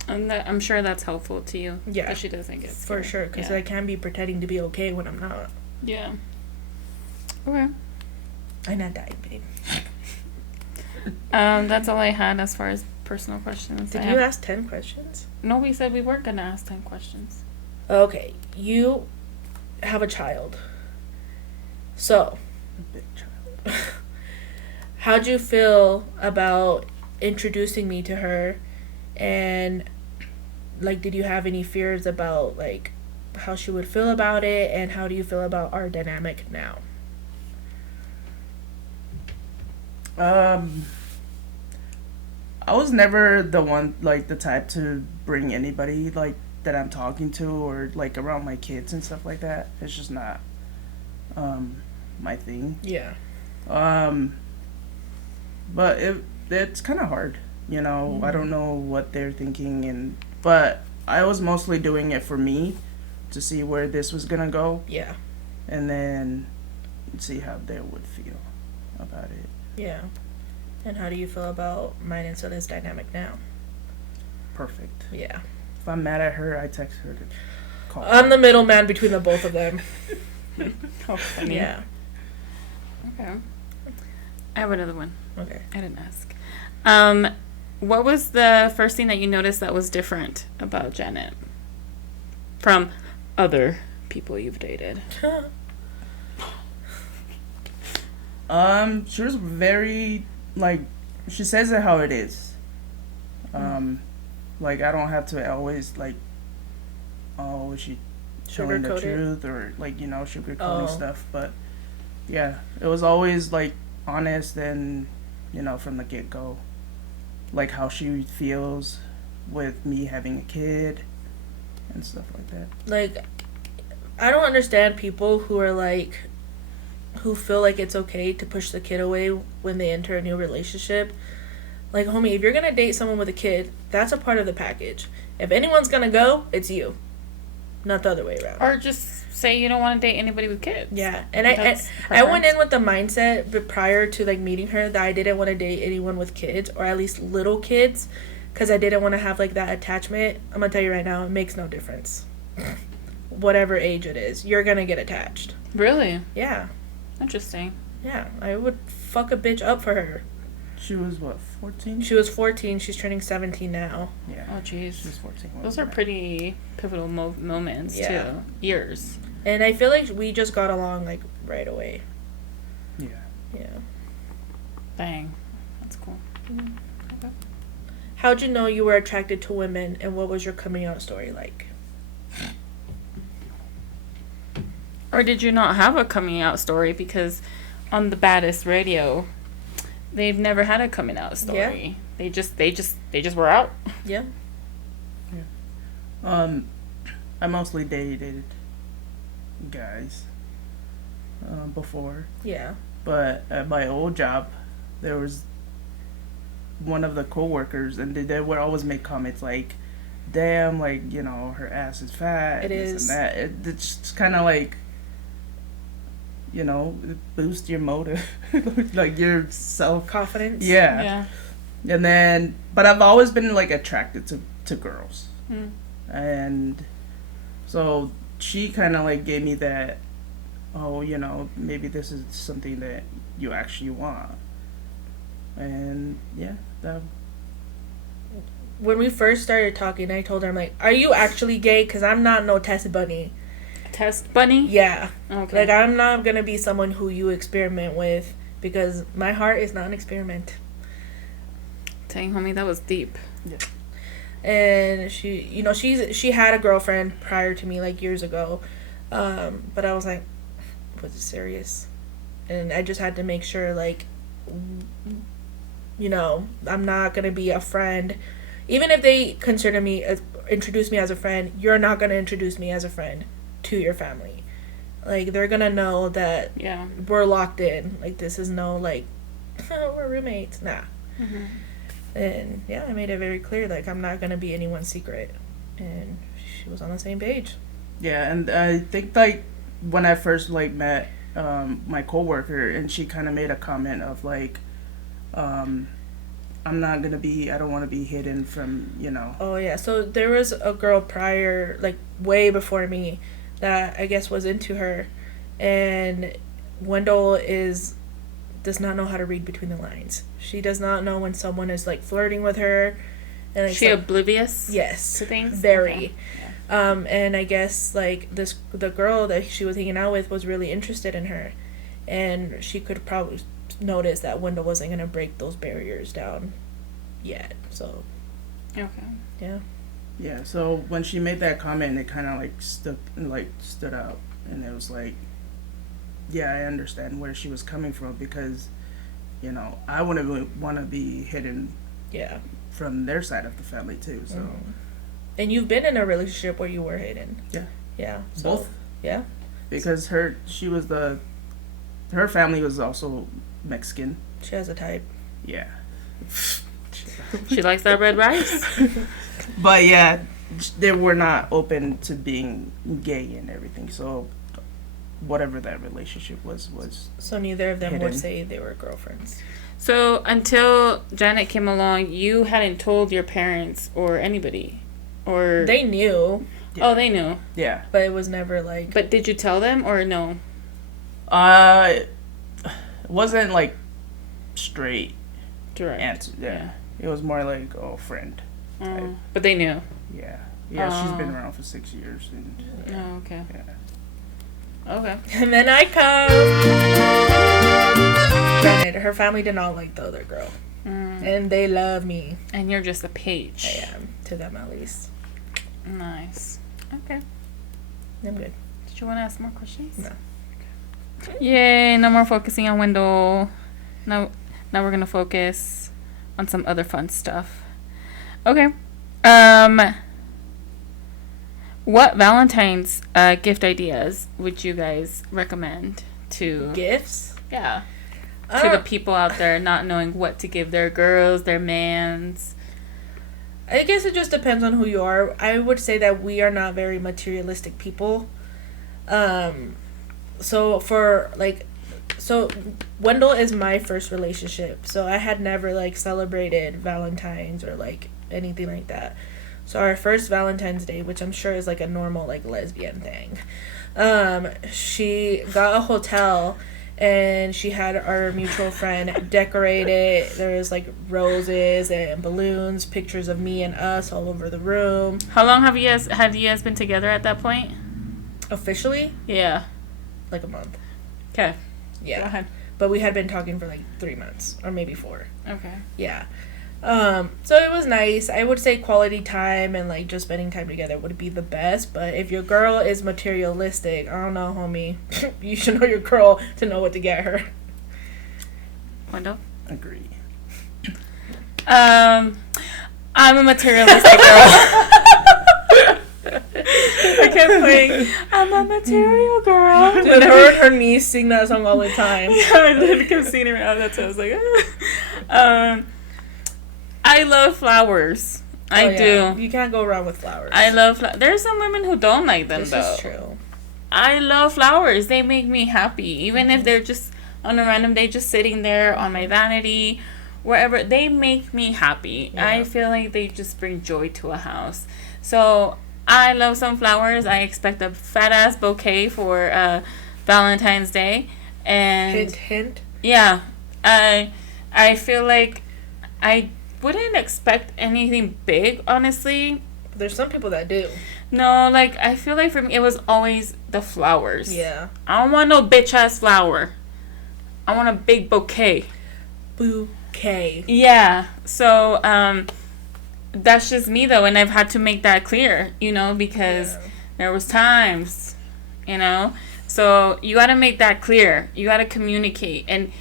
And I'm sure that's helpful to you. Yeah. That she doesn't get scared. For sure, because I can't be pretending to be okay when I'm not. Yeah. Okay. I'm not dying, babe. That's all I had as far as personal questions. Did you ask 10 questions? No, we said we weren't gonna ask 10 questions. Okay, you have a child. So, A big child. how'd you feel about introducing me to her? And, like, did you have any fears about, like, how she would feel about it? And how do you feel about our dynamic now? I was never the one, like, the type to bring anybody, like, that I'm talking to or, like, around my kids and stuff like that. It's just not, my thing. Yeah. But it's kind of hard, Mm-hmm. I don't know what they're thinking, but I was mostly doing it for me to see where this was gonna go. Yeah. And then see how they would feel about it. Yeah. And how do you feel about mine and Soda's dynamic now? Perfect. Yeah. If I'm mad at her, I text her to call I'm her. the middleman between the both of them. How funny. Yeah. Okay. I have another one. Okay. I didn't ask. What was the first thing that you noticed that was different about Janet from other people you've dated? She was very, like, she says it how it is. Like, I don't have to always, like, oh, is she telling the truth or, like, sugarcoating stuff. But, yeah, it was always, like, honest and, from the get-go. Like, how she feels with me having a kid and stuff like that. Like, I don't understand people who are, like, who feel like it's okay to push the kid away when they enter a new relationship. Like, homie, if you're gonna date someone with a kid, that's a part of the package. If anyone's gonna go, it's you, not the other way around. Or just say you don't want to date anybody with kids. Yeah, and I went in with the mindset, but prior to, like, meeting her, that I didn't want to date anyone with kids, or at least little kids, because I didn't want to have, like, that attachment. I'm gonna tell you right now, it makes no difference. Whatever age it is, you're gonna get attached. Really? Yeah. Interesting. Yeah, I would fuck a bitch up for her. She was, what, 14? She was 14. She's turning 17 now. Yeah. Oh, jeez. She was 14. Those are pretty pivotal moments, too. Years. And I feel like we just got along, like, right away. Yeah. Yeah. Dang. That's cool. Okay. How'd you know you were attracted to women, and what was your coming out story like? Or did you not have a coming out story? Because on the Baddest Radio, they've never had a coming out story. Yeah. They just were out. Yeah. Yeah. I mostly dated guys before. Yeah. But at my old job, there was one of the coworkers, and they would always make comments like, "Damn, like, her ass is fat." It is. And that. It's just kind of like, boost your motive, like your self-confidence. Yeah. And then, but I've always been, like, attracted to girls. And so she kind of, like, gave me that oh, maybe this is something that you actually want. And yeah, that. When we first started talking, I told her, I'm like, are you actually gay? Because I'm not no test bunny. Test bunny? Yeah. Okay. Like, I'm not going to be someone who you experiment with, because my heart is not an experiment. Dang, homie, that was deep. Yeah. And she had a girlfriend prior to me, like, years ago. But I was like, was it serious? And I just had to make sure, like, I'm not going to be a friend. Even if they introduce me as a friend, you're not going to introduce me as a friend to your family. Like, they're going to know that we're locked in. Like, this is no, like, we're roommates. Nah. Mm-hmm. And, yeah, I made it very clear, like, I'm not going to be anyone's secret. And she was on the same page. Yeah, and I think, like, when I first, like, met my coworker, and she kind of made a comment of, like, I don't want to be hidden from, Oh, yeah. So there was a girl prior, like, way before me, that I guess was into her. And Wendell does not know how to read between the lines. She does not know when someone is, like, flirting with her. And she oblivious? Yes. To things? Very. Okay. Yeah. And I guess, like, the girl that she was hanging out with was really interested in her. And she could probably notice that Wendell wasn't going to break those barriers down yet. So, okay. Yeah. Yeah, so when she made that comment, it kind of, like, stood out. And it was like, yeah, I understand where she was coming from, because, I wouldn't want to be hidden from their side of the family, too, so. Mm-hmm. And you've been in a relationship where you were hidden. Yeah. Yeah. So, both. Yeah. Because her family was also Mexican. She has a type. Yeah. She likes that red rice. But yeah, they were not open to being gay and everything. So whatever that relationship was so neither of them hidden. would say they were girlfriends. So until Janet came along, you hadn't told your parents or anybody, or they knew. Yeah. Oh, they knew. Yeah. But it was never like. But did you tell them or no? It wasn't like straight. Direct. Answer. Yeah. It was more like friend. But they knew. Yeah. Yeah. She's been around for 6 years and. Oh, okay. Yeah. Okay. And then I come. Granted, her family did not like the other girl. And they love me. And you're just a page. I am, to them at least. Nice. Okay. I'm good. Did you want to ask more questions? No. Yay, no more focusing on Wendell. Now we're going to focus on some other fun stuff. Okay. What Valentine's gift ideas would you guys recommend to... Gifts? Yeah. To the people out there not knowing what to give their girls, their mans. I guess it just depends on who you are. I would say that we are not very materialistic people. So Wendell is my first relationship. So I had never, like, celebrated Valentines or, like, anything like that. So our first Valentine's Day, which I'm sure is, like, a normal, like, lesbian thing, she got a hotel, and she had our mutual friend decorate it. There was, like, roses and balloons, pictures of me and us all over the room. How long had you guys been together at that point? Officially? Yeah. Like a month. Okay. Yeah. Go ahead. But we had been talking for, like, 3 months, or maybe 4. Okay. Yeah. So it was nice. I would say quality time and, like, just spending time together would be the best. But if your girl is materialistic, I don't know, homie. You should know your girl to know what to get her. Wendell? Agree. I'm a materialistic girl. I kept playing, I'm a material girl. Dude, her and her niece sing that song all the time. Yeah, I literally kept singing around. That's what I was like, I love flowers. I do. You can't go wrong with flowers. I love There's some women who don't like them, though. This is true. I love flowers. They make me happy. Even if they're just on a random day, just sitting there on my vanity, wherever. They make me happy. Yeah. I feel like they just bring joy to a house. So I love some flowers. I expect a fat-ass bouquet for Valentine's Day. And Hint, hint. yeah, I feel like I wouldn't expect anything big, honestly. There's some people that do. No, like, I feel like for me, it was always the flowers. Yeah. I don't want no bitch-ass flower. I want a big bouquet. Bouquet. Yeah. So, that's just me, though, and I've had to make that clear, because there was times, So, you got to make that clear. You got to communicate. And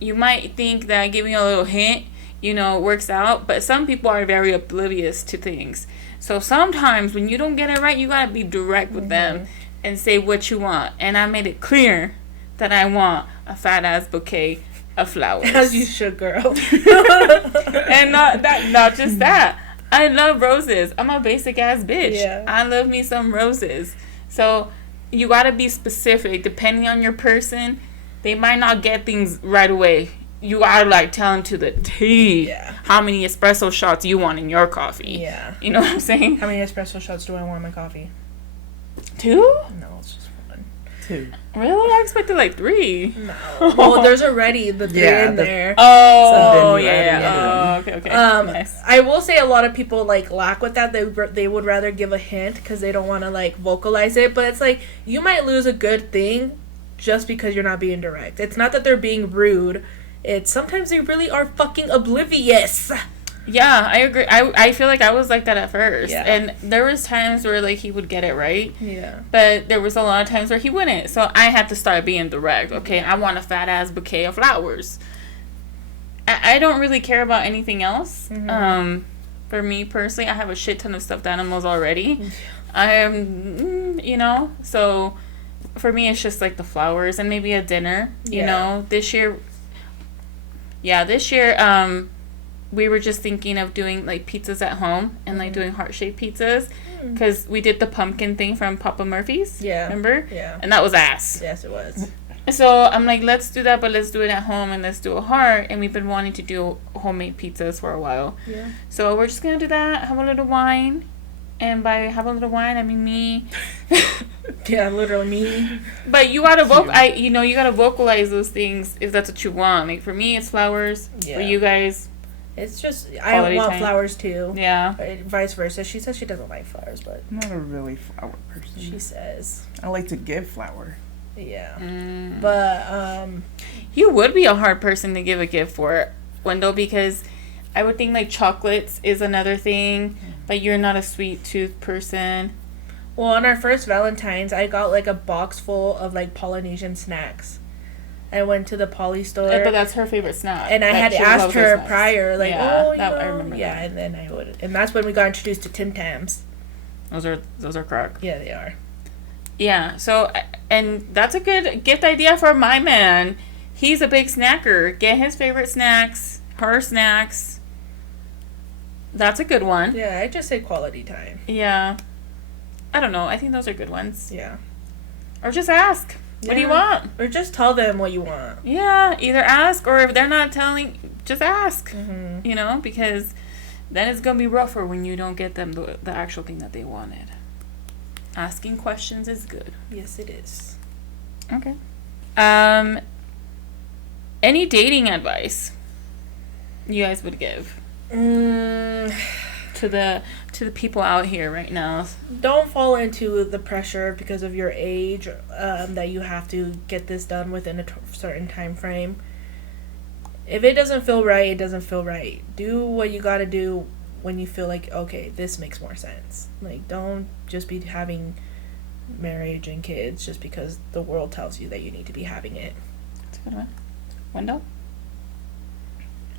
you might think that giving a little hint, works out, but some people are very oblivious to things. So sometimes when you don't get it right, you gotta be direct with them and say what you want. And I made it clear that I want a fat ass bouquet of flowers. As you should, girl. And not just that. I love roses. I'm a basic ass bitch. Yeah. I love me some roses. So you gotta be specific. Depending on your person, they might not get things right away. You gotta tell them to the T how many espresso shots you want in your coffee. Yeah. You know what I'm saying? How many espresso shots do I want in my coffee? 2? No, it's just 1. 2. Really? I expected 3. No. Well, there's already the 3 in there. Oh, So yeah. Oh, okay. Nice. I will say a lot of people lack with that. They would rather give a hint because they don't want to vocalize it. But it's you might lose a good thing just because you're not being direct. It's not that they're being rude. It's sometimes they really are fucking oblivious. Yeah, I agree. I feel like I was like that at first. Yeah. And there was times where he would get it right. Yeah. But there was a lot of times where he wouldn't. So I had to start being direct. Okay, I want a fat ass bouquet of flowers. I don't really care about anything else. Mm-hmm. For me personally, I have a shit ton of stuffed animals already. So for me it's just the flowers and maybe a dinner. This year we were just thinking of doing pizzas at home and doing heart-shaped pizzas because we did the pumpkin thing from Papa Murphy's. Yeah. Remember? Yeah. And that was ass. Yes, it was. So I'm let's do that, but let's do it at home and let's do a heart. And we've been wanting to do homemade pizzas for a while. Yeah. So we're just gonna do that. Have a little wine, and by have a little wine, I mean me. Yeah, literally me. But you gotta you gotta vocalize those things if that's what you want. For me, it's flowers. Yeah. For you guys, it's just I quality want time. Flowers too. Yeah. Vice versa. She says she doesn't like flowers, but I'm not a really flower person. she says. I like to give flower. Yeah. Mm. But You would be a hard person to give a gift for, Wendell, because I would think chocolates is another thing, but you're not a sweet tooth person. well, on our first Valentines, I got a box full of Polynesian snacks. I went to the Poly store. But that's her favorite snack. And I had asked her prior, Yeah, I remember that. and then I would, and that's when we got introduced to Tim Tams. Those are crack. Yeah, they are. Yeah, so, and that's a good gift idea for my man. He's a big snacker. Get his favorite snacks, her snacks. That's a good one. Yeah, I just say quality time. Yeah. I don't know. I think those are good ones. Yeah. Or just ask. Yeah. What do you want? Or just tell them what you want. Yeah, either ask, or if they're not telling, just ask. Mm-hmm. Because then it's going to be rougher when you don't get them the actual thing that they wanted. Asking questions is good. Yes, it is. Okay. Any dating advice you guys would give to the people out here right now? Don't fall into the pressure because of your age that you have to get this done within a certain time frame. If it doesn't feel right, it doesn't feel right. Do what you got to do when you feel okay, this makes more sense. Don't just be having marriage and kids just because the world tells you that you need to be having it. That's a good one. Wendell?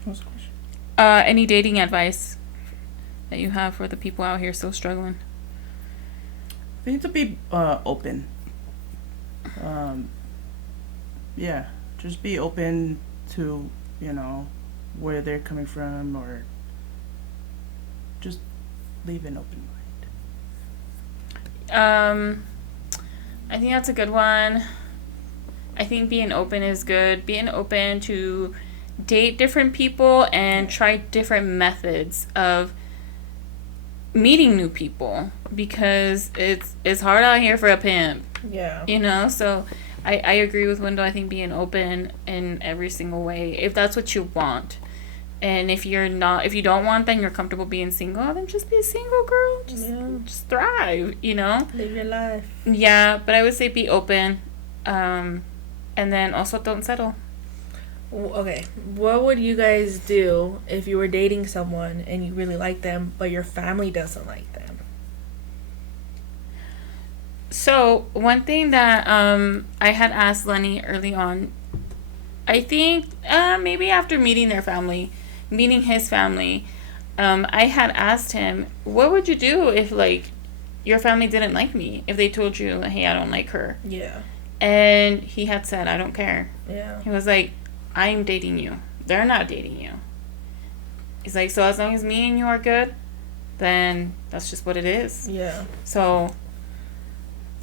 What was the question? Any dating advice that you have for the people out here still struggling? They need to be open. Yeah, just be open to, where they're coming from, or just leave an open mind. I think that's a good one. I think being open is good. Being open to date different people and try different methods of meeting new people, because it's hard out here for a pimp. Yeah. So I agree with Wendell. I think being open in every single way, if that's what you want. And if you don't want that and you're comfortable being single, then just be a single girl. Just thrive, you know? Live your life. Yeah, but I would say be open. And then also don't settle. Okay, what would you guys do if you were dating someone and you really like them, but your family doesn't like them? So, one thing that I had asked Lenny early on, I think maybe after meeting his family, I had asked him, what would you do if, like, your family didn't like me? If they told you, hey, I don't like her. Yeah. And he had said, I don't care. Yeah. He was like, I'm dating you. They're not dating you. He's like, so as long as me and you are good, then that's just what it is. Yeah. So,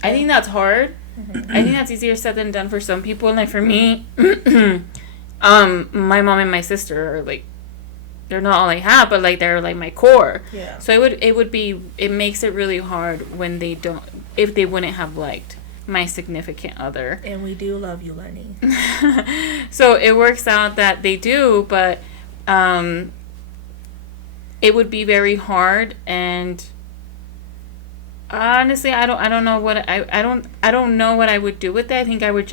I think that's hard. I think that's easier said than done for some people. Like, for me, my mom and my sister are, like, they're not all I have, but, like, they're, like, my core. Yeah. So it makes it really hard when if they wouldn't have liked my significant other. And we do love you, Lenny. So it works out that they do, but it would be very hard, and honestly, I don't know what I don't know what I would do with that. I think I would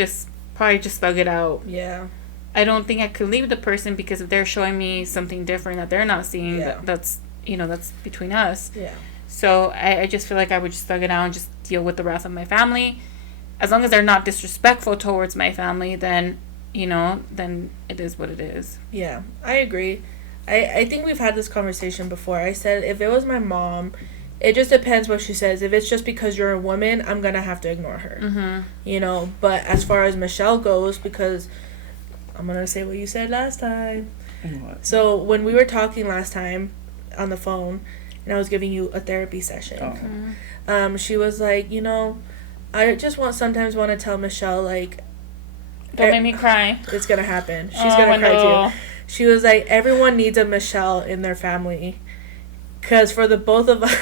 probably just thug it out. Yeah. I don't think I could leave the person, because if they're showing me something different that they're not seeing, that's between us. Yeah. So I just feel like I would just thug it out and just deal with the wrath of my family. As long as they're not disrespectful towards my family, then it is what it is. Yeah, I agree. I think we've had this conversation before. I said if it was my mom, it just depends what she says. If it's just because you're a woman, I'm going to have to ignore her. Mm-hmm. But as far as Michelle goes, because I'm going to say what you said last time. What? So when we were talking last time on the phone, and I was giving you a therapy session, she was like, I just sometimes want to tell Michelle, like, don't make me cry. It's going to happen. She's going to cry too. She was like, everyone needs a Michelle in their family. Because for the both of us...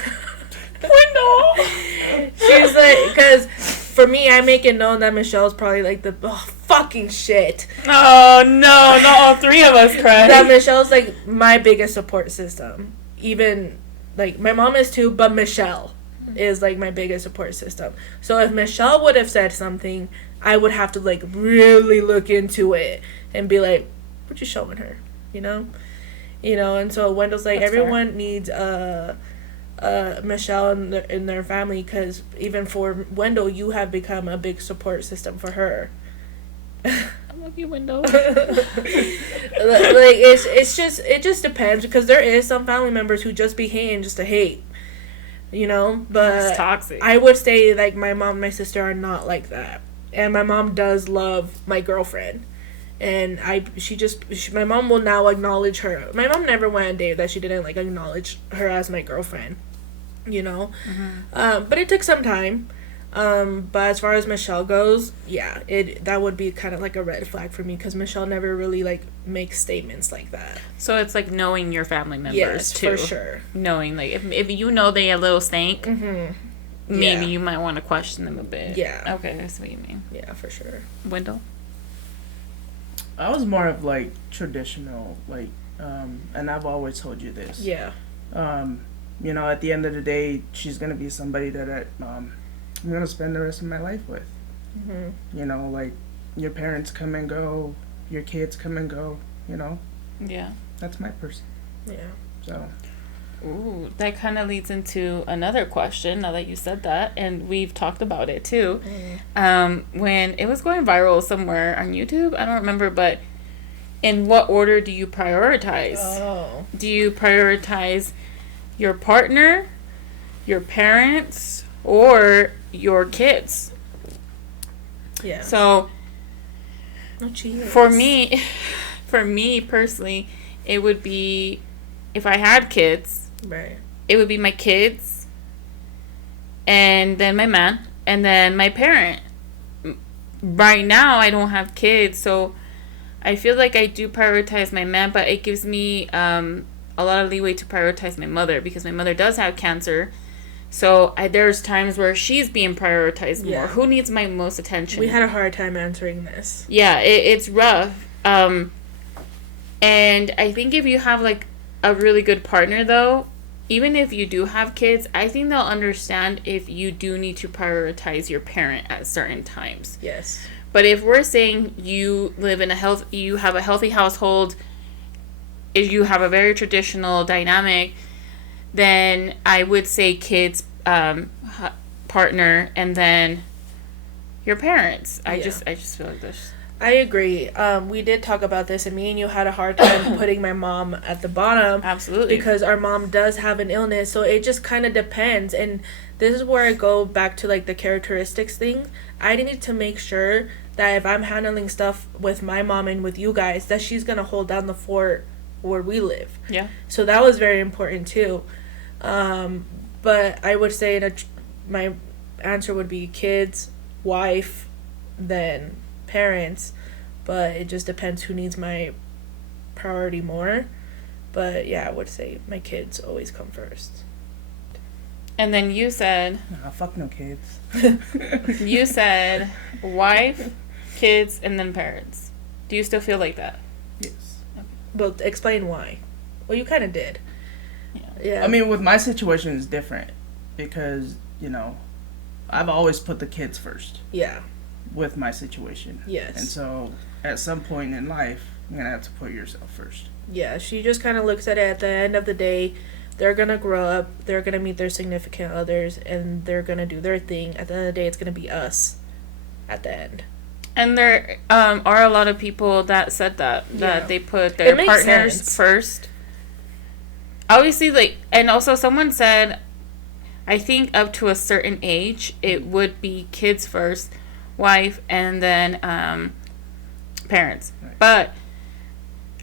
She was like, because for me, I make it known that Michelle's probably like the fucking shit. Oh, no, not all three of us cry. That Michelle's like my biggest support system. Even, like, my mom is too, but Michelle is like my biggest support system. So if Michelle would have said something, I would have to like really look into it and be like, what you showing her, and so Wendell's like, that's everyone fair. Needs Michelle in their family, because even for Wendell, you have become a big support system for her. I love you, Wendell. Like, it just depends, because there is some family members who just be hating just to hate. But it's toxic. I would say, like, my mom and my sister are not like that. And my mom does love my girlfriend. And my mom will now acknowledge her. My mom never went a day that she didn't, like, acknowledge her as my girlfriend. But it took some time. But as far as Michelle goes, yeah, that would be kind of like a red flag for me, because Michelle never really, like, makes statements like that. So it's like knowing your family members, yes, too. For sure. Knowing, like, if they a little stank, maybe you might want to question them a bit. Yeah. Okay, that's what you mean. Yeah, for sure. Wendell? I was more of, like, traditional, like, and I've always told you this. Yeah. At the end of the day, she's going to be somebody that I'm going to spend the rest of my life with. Mm-hmm. Like, your parents come and go, your kids come and go, Yeah. That's my person. Yeah. So. Ooh, that kind of leads into another question, now that you said that, and we've talked about it, too. When it was going viral somewhere on YouTube, I don't remember, but in what order do you prioritize? Oh. Do you prioritize your partner, your parents, or your kids? Yeah. So, for me personally, it would be, if I had kids, right, it would be my kids, and then my man, and then my parent. Right now, I don't have kids, so I feel like I do prioritize my man, but it gives me a lot of leeway to prioritize my mother, because my mother does have cancer. So there's times where she's being prioritized more. Yeah. Who needs my most attention? We had a hard time answering this. Yeah, it's rough. And I think if you have, like, a really good partner, though, even if you do have kids, I think they'll understand if you do need to prioritize your parent at certain times. Yes. But if we're saying you live in you have a healthy household, if you have a very traditional dynamic, then I would say kids, partner, and then your parents. I just feel like this. I agree. We did talk about this, and me and you had a hard time putting my mom at the bottom. Absolutely. Because our mom does have an illness, so it just kind of depends. And this is where I go back to, like, the characteristics thing. I need to make sure that if I'm handling stuff with my mom and with you guys, that she's going to hold down the fort where we live. Yeah. So that was very important, too. But I would say my answer would be kids, wife, then parents, but it just depends who needs my priority more. But yeah, I would say my kids always come first. And then you said, Nah, fuck no kids. you said wife, kids, and then parents. Do you still feel like that? Yes. Well, explain why. Well, you kind of did. Yeah. I mean, with my situation, it's different because, you know, I've always put the kids first. Yeah. With my situation. Yes. And so at some point in life, you're going to have to put yourself first. Yeah, she just kind of looks at it at the end of the day. They're going to grow up, they're going to meet their significant others, and they're going to do their thing. At the end of the day, it's going to be us at the end. And there are a lot of people that said that they put their partners sense. first. Obviously, like, and also someone said, I think up to a certain age, it would be kids first, wife, and then parents. Right. But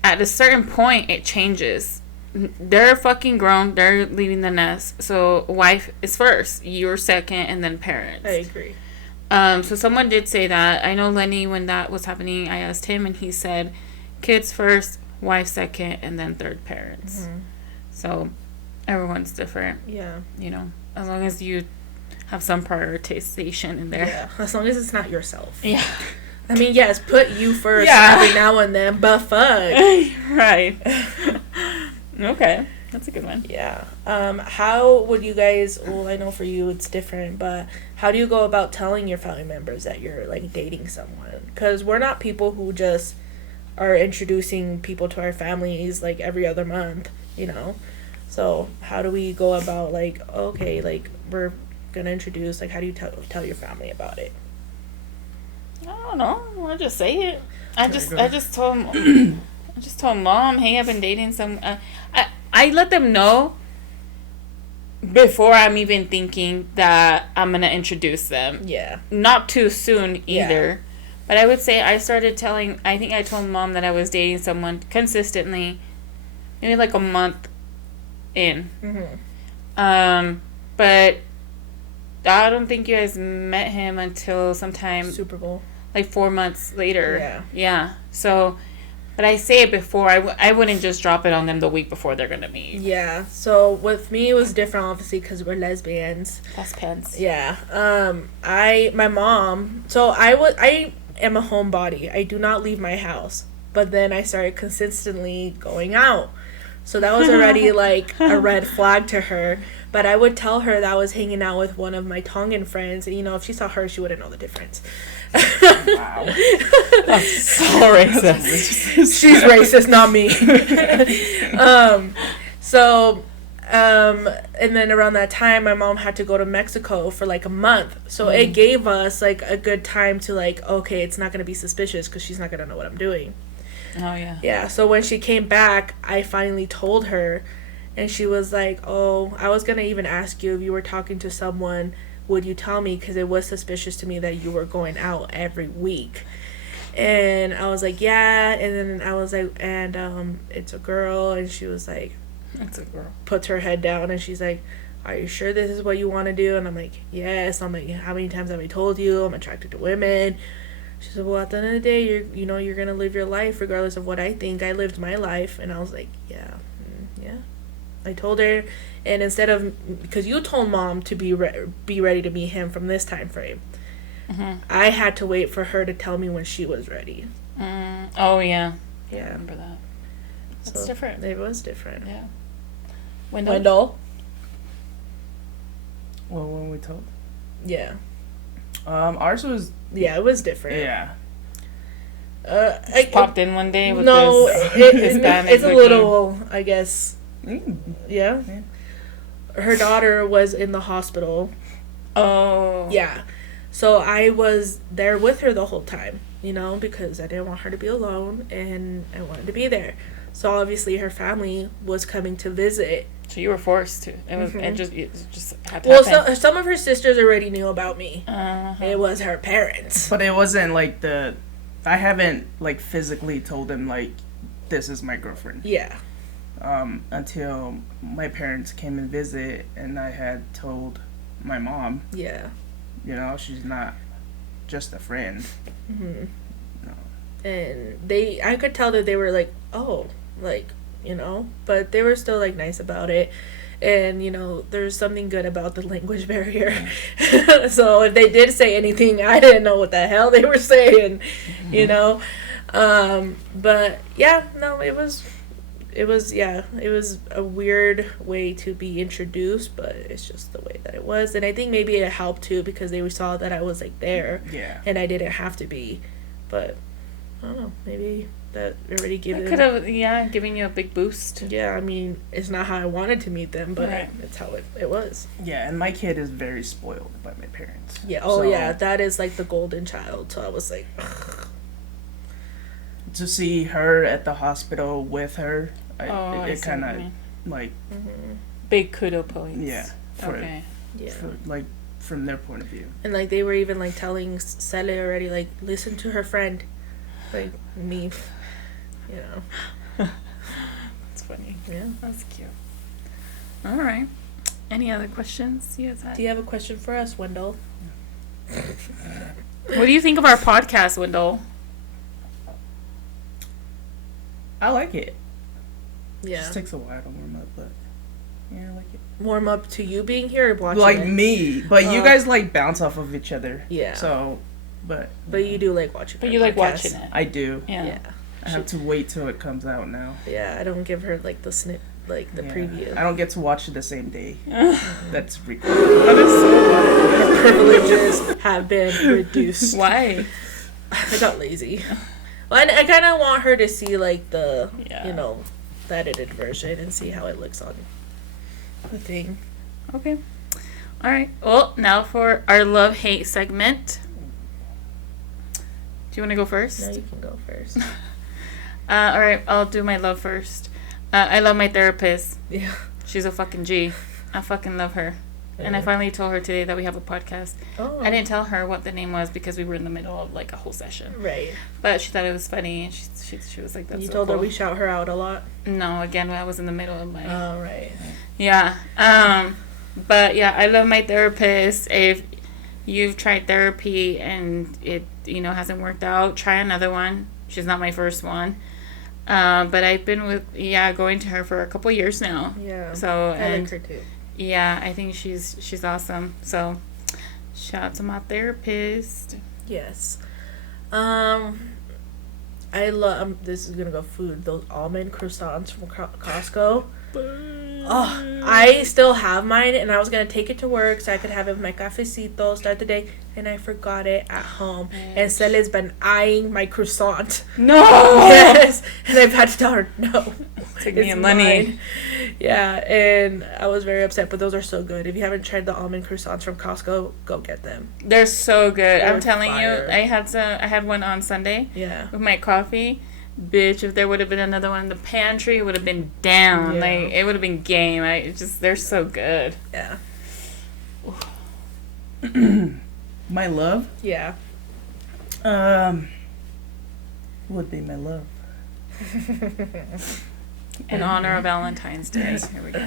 at a certain point, it changes. They're fucking grown. They're leaving the nest. So wife is first. You're second, and then parents. I agree. So someone did say that. I know Lenny, when that was happening, I asked him, and he said kids first, wife second, and then third parents. Mm-hmm. So everyone's different. Yeah. You know, as long as you have some prioritization in there. Yeah, as long as it's not yourself. Yeah. I mean, yes, put you first every now and then, but fuck. Right. Okay. That's a good one. Yeah. How would you guys, well, I know for you it's different, but how do you go about telling your family members that you're, like, dating someone? Because we're not people who just are introducing people to our families, like, every other month, you know? So how do we go about, like, okay, like, we're gonna introduce, like, how do you tell your family about it? I don't know. I just say it. I just told mom, hey, I've been dating some. I let them know before I'm even thinking that I'm gonna introduce them. Yeah. Not too soon either. Yeah. But I would say I started telling. I think I told mom that I was dating someone consistently, maybe like a month in. Mm-hmm. But I don't think you guys met him until sometime Super Bowl. like 4 months later. Yeah. Yeah. So, but I say it before. I wouldn't just drop it on them the week before they're gonna meet. Yeah. So with me, it was different, obviously, because we're lesbians. That's pens. Yeah. My mom. So I am a homebody. I do not leave my house. But then I started consistently going out. So that was already like a red flag to her. But I would tell her that I was hanging out with one of my Tongan friends. And, you know, if she saw her, she wouldn't know the difference. Wow. That's so racist. She's racist, not me. And then around that time, my mom had to go to Mexico for like a month. So it gave us like a good time to like, okay, it's not going to be suspicious because she's not going to know what I'm doing. Oh, yeah. Yeah, so when she came back, I finally told her, and she was like, oh, I was going to even ask you if you were talking to someone, would you tell me? Because it was suspicious to me that you were going out every week. And I was like, yeah, and then I was like, and it's a girl, and she was like, It's a girl. puts her head down, and she's like, are you sure this is what you want to do? And I'm like, yes. I'm like, how many times have I told you I'm attracted to women? She said, well, at the end of the day, you're going to live your life regardless of what I think. I lived my life. And I was like, yeah. I told her, and instead of, because you told Mom to be ready to meet him from this time frame, I had to wait for her to tell me when she was ready. Oh, yeah. Yeah. I remember that. That's So different. It was different. Yeah. Wendell? Well, when we told. Yeah. Ours was. Yeah, it was different. Yeah. Popped in one day with it's a little, I guess. Yeah. Her daughter was in the hospital. Oh. Yeah. So I was there with her the whole time, you know, because I didn't want her to be alone and I wanted to be there. So obviously her family was coming to visit. So you were forced to. It was it just had to Well, happen. some of her sisters already knew about me. It was her parents. But it wasn't like I haven't like physically told them like this is my girlfriend. Yeah. Until my parents came and visit and I had told my mom. Yeah. You know, she's not just a friend. No. No. And I could tell that they were like, oh, like, you know, but they were still like nice about it. And, you know, there's something good about the language barrier. So if they did say anything, I didn't know what the hell they were saying, you know. But yeah, no, it was a weird way to be introduced, but it's just the way that it was. And I think maybe it helped too because they saw that I was like there. Yeah. And I didn't have to be. But I don't know, maybe that already gave It could have, giving you a big boost. Yeah, I mean, it's not how I wanted to meet them, but it's how it was. Yeah, and my kid is very spoiled by my parents. Yeah, yeah, that is like the golden child. So I was like, ugh. To see her at the hospital with her, it kind of like big kudo points. Yeah. Yeah. For, like from their point of view. And like they were even like telling Sally already, like, listen to her friend, like me, you know. That's funny. Yeah, that's cute. All right. Any other questions you guys had? Do you have a question for us, Wendell? What do you think of our podcast, Wendell? I like it. Yeah. It just takes a while to warm up, but yeah, I like it. Warm up to you being here or watching like it? Me, but you guys like bounce off of each other. Yeah. So, but you do like watching. But you like watching it. I do. Yeah. I have to wait till it comes out now. Yeah, I don't give her like the preview. I don't get to watch it the same day. That's recorded. That is so hard. Her privileges have been reduced. Why? I got lazy. Well, I kind of want her to see like the Yeah. you know, the edited version and see how it looks on the thing. Okay. All right. Well, now for our love-hate segment. Do you want to go first? No, you can go first. All right. I'll do my love first. I love my therapist. Yeah. She's a fucking G. I fucking love her. And I finally told her today that we have a podcast. Oh. I didn't tell her what the name was because we were in the middle of like a whole session. Right. But she thought it was funny. And she was like, "That's You so told her cool." we shout her out a lot. No, again, I was in the middle of my. Oh, right. Yeah. But yeah, I love my therapist. If you've tried therapy and it hasn't worked out, try another one. She's not my first one. But I've been going to her for a couple years now. Yeah. So I like her too. Yeah, I think she's awesome. So shout out to my therapist. Yes. I love. This is gonna go food. Those almond croissants from Costco. Oh, I still have mine, and I was gonna take it to work so I could have it with my cafecito, start the day, and I forgot it at home. And Celia's been eyeing my croissant. No. Yes, and I've had to tell her no. Take me money. Mine. Yeah, and I was very upset, but those are so good. If you haven't tried the almond croissants from Costco, go get them. They're so good. They're I'm telling fire. you, I had one on Sunday. Yeah. With my coffee. Bitch, if there would have been another one in the pantry, it would have been down. Yeah. Like, it would have been game. They're so good. Yeah. My love? Yeah. Would be my love. In honor of Valentine's Day. Here we go.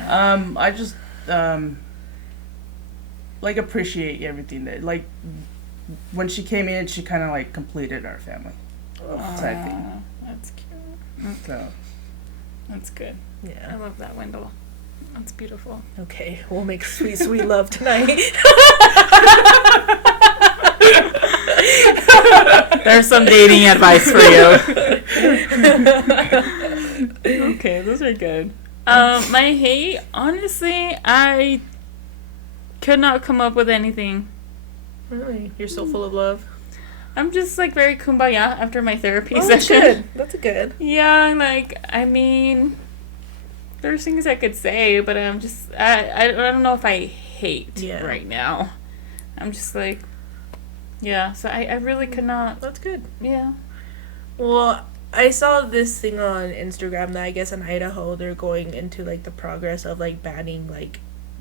I just like appreciate everything that like when she came in, she kind of like completed our family type thing. That's cute. So That's good. I Yeah. love that, Wendell. That's beautiful. Okay, we'll make sweet, sweet love tonight. There's some dating advice for you. Okay, those are good. My hate, honestly, I could not come up with anything. Really? You're so full of love? I'm just, like, very kumbaya after my therapy That's session. good. That's good. Yeah, like, I mean, there's things I could say, but I'm just, I don't know if I hate right now. I'm just like, yeah, so I really could not. That's good. Yeah. Well, I saw this thing on Instagram that I guess in Idaho they're going into, like, the progress of, like, banning, like,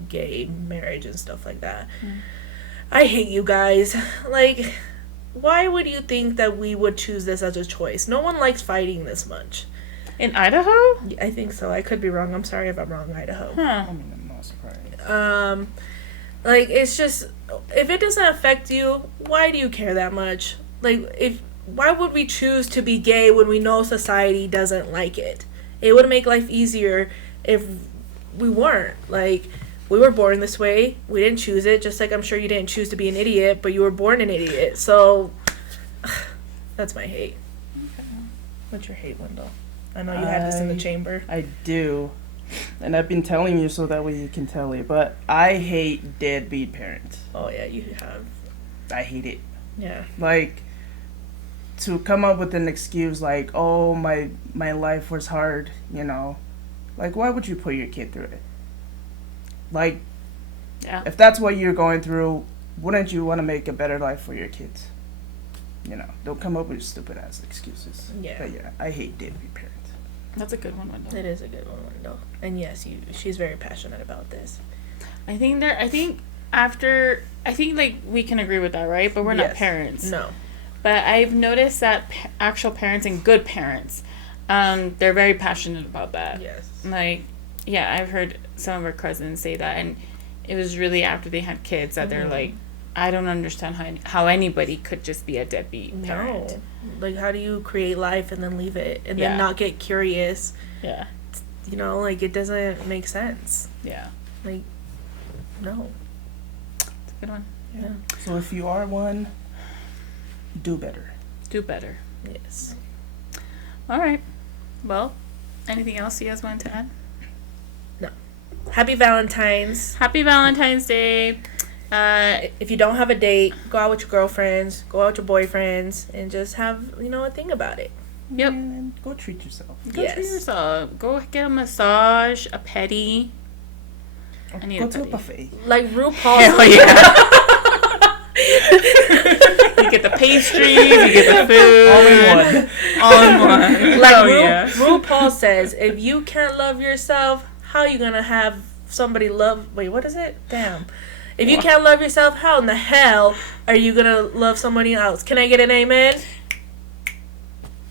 gay marriage and stuff like that. I hate you guys. Like, why would you think that we would choose this as a choice? No one likes fighting this much. In Idaho? I think so. I could be wrong. I'm sorry if I'm wrong, Idaho. Huh. I mean, I'm not surprised. Like, it's just, if it doesn't affect you, why do you care that much? Like, why would we choose to be gay when we know society doesn't like it? It would make life easier if we weren't. Like, we were born this way. We didn't choose it, just like I'm sure you didn't choose to be an idiot, but you were born an idiot. So, that's my hate. Okay. What's your hate, Wendell? I know you have this in the chamber. I do. And I've been telling you so that way you can tell it. But I hate deadbeat parents. Oh, yeah, you have. I hate it. Yeah. Like, to come up with an excuse like, oh, my life was hard, you know. Like, why would you put your kid through it? Like, yeah. If that's what you're going through, wouldn't you want to make a better life for your kids? You know, don't come up with stupid ass excuses. Yeah. But yeah, I hate deadbeat parents. That's a good one, Wendell. It is a good one, Wendell. And yes, she's very passionate about this. I think like we can agree with that, right? But we're not parents. No. But I've noticed that actual parents and good parents, they're very passionate about that. Yes. Like, yeah, I've heard some of our cousins say that, and it was really after they had kids that they're like, I don't understand how anybody could just be a deadbeat parent. No. Like, how do you create life and then leave it and then not get curious? Yeah. You know, like, it doesn't make sense. Yeah. Like, no. It's a good one. Yeah. So if you are one, do better. Do better. Yes. All right. Well, anything else you guys wanted to add? No. Happy Valentines. Happy Valentine's Day. If you don't have a date, go out with your girlfriends, go out with your boyfriends, and just have, a thing about it. Yep. And go treat yourself. Go treat yourself. Go get a massage, a pedi. I need go a to a pedi. buffet. Like RuPaul. Hell yeah. You get the pastries, you get the food. All in one. All in one. Like RuPaul RuPaul says, if you can't love yourself, how are you going to have somebody love... Wait, what is it? Damn. If you can't love yourself, how in the hell are you going to love somebody else? Can I get an amen?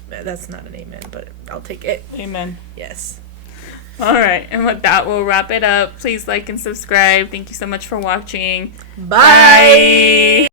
That's not an amen, but I'll take it. Amen. Yes. All right. And with that, we'll wrap it up. Please like and subscribe. Thank you so much for watching. Bye.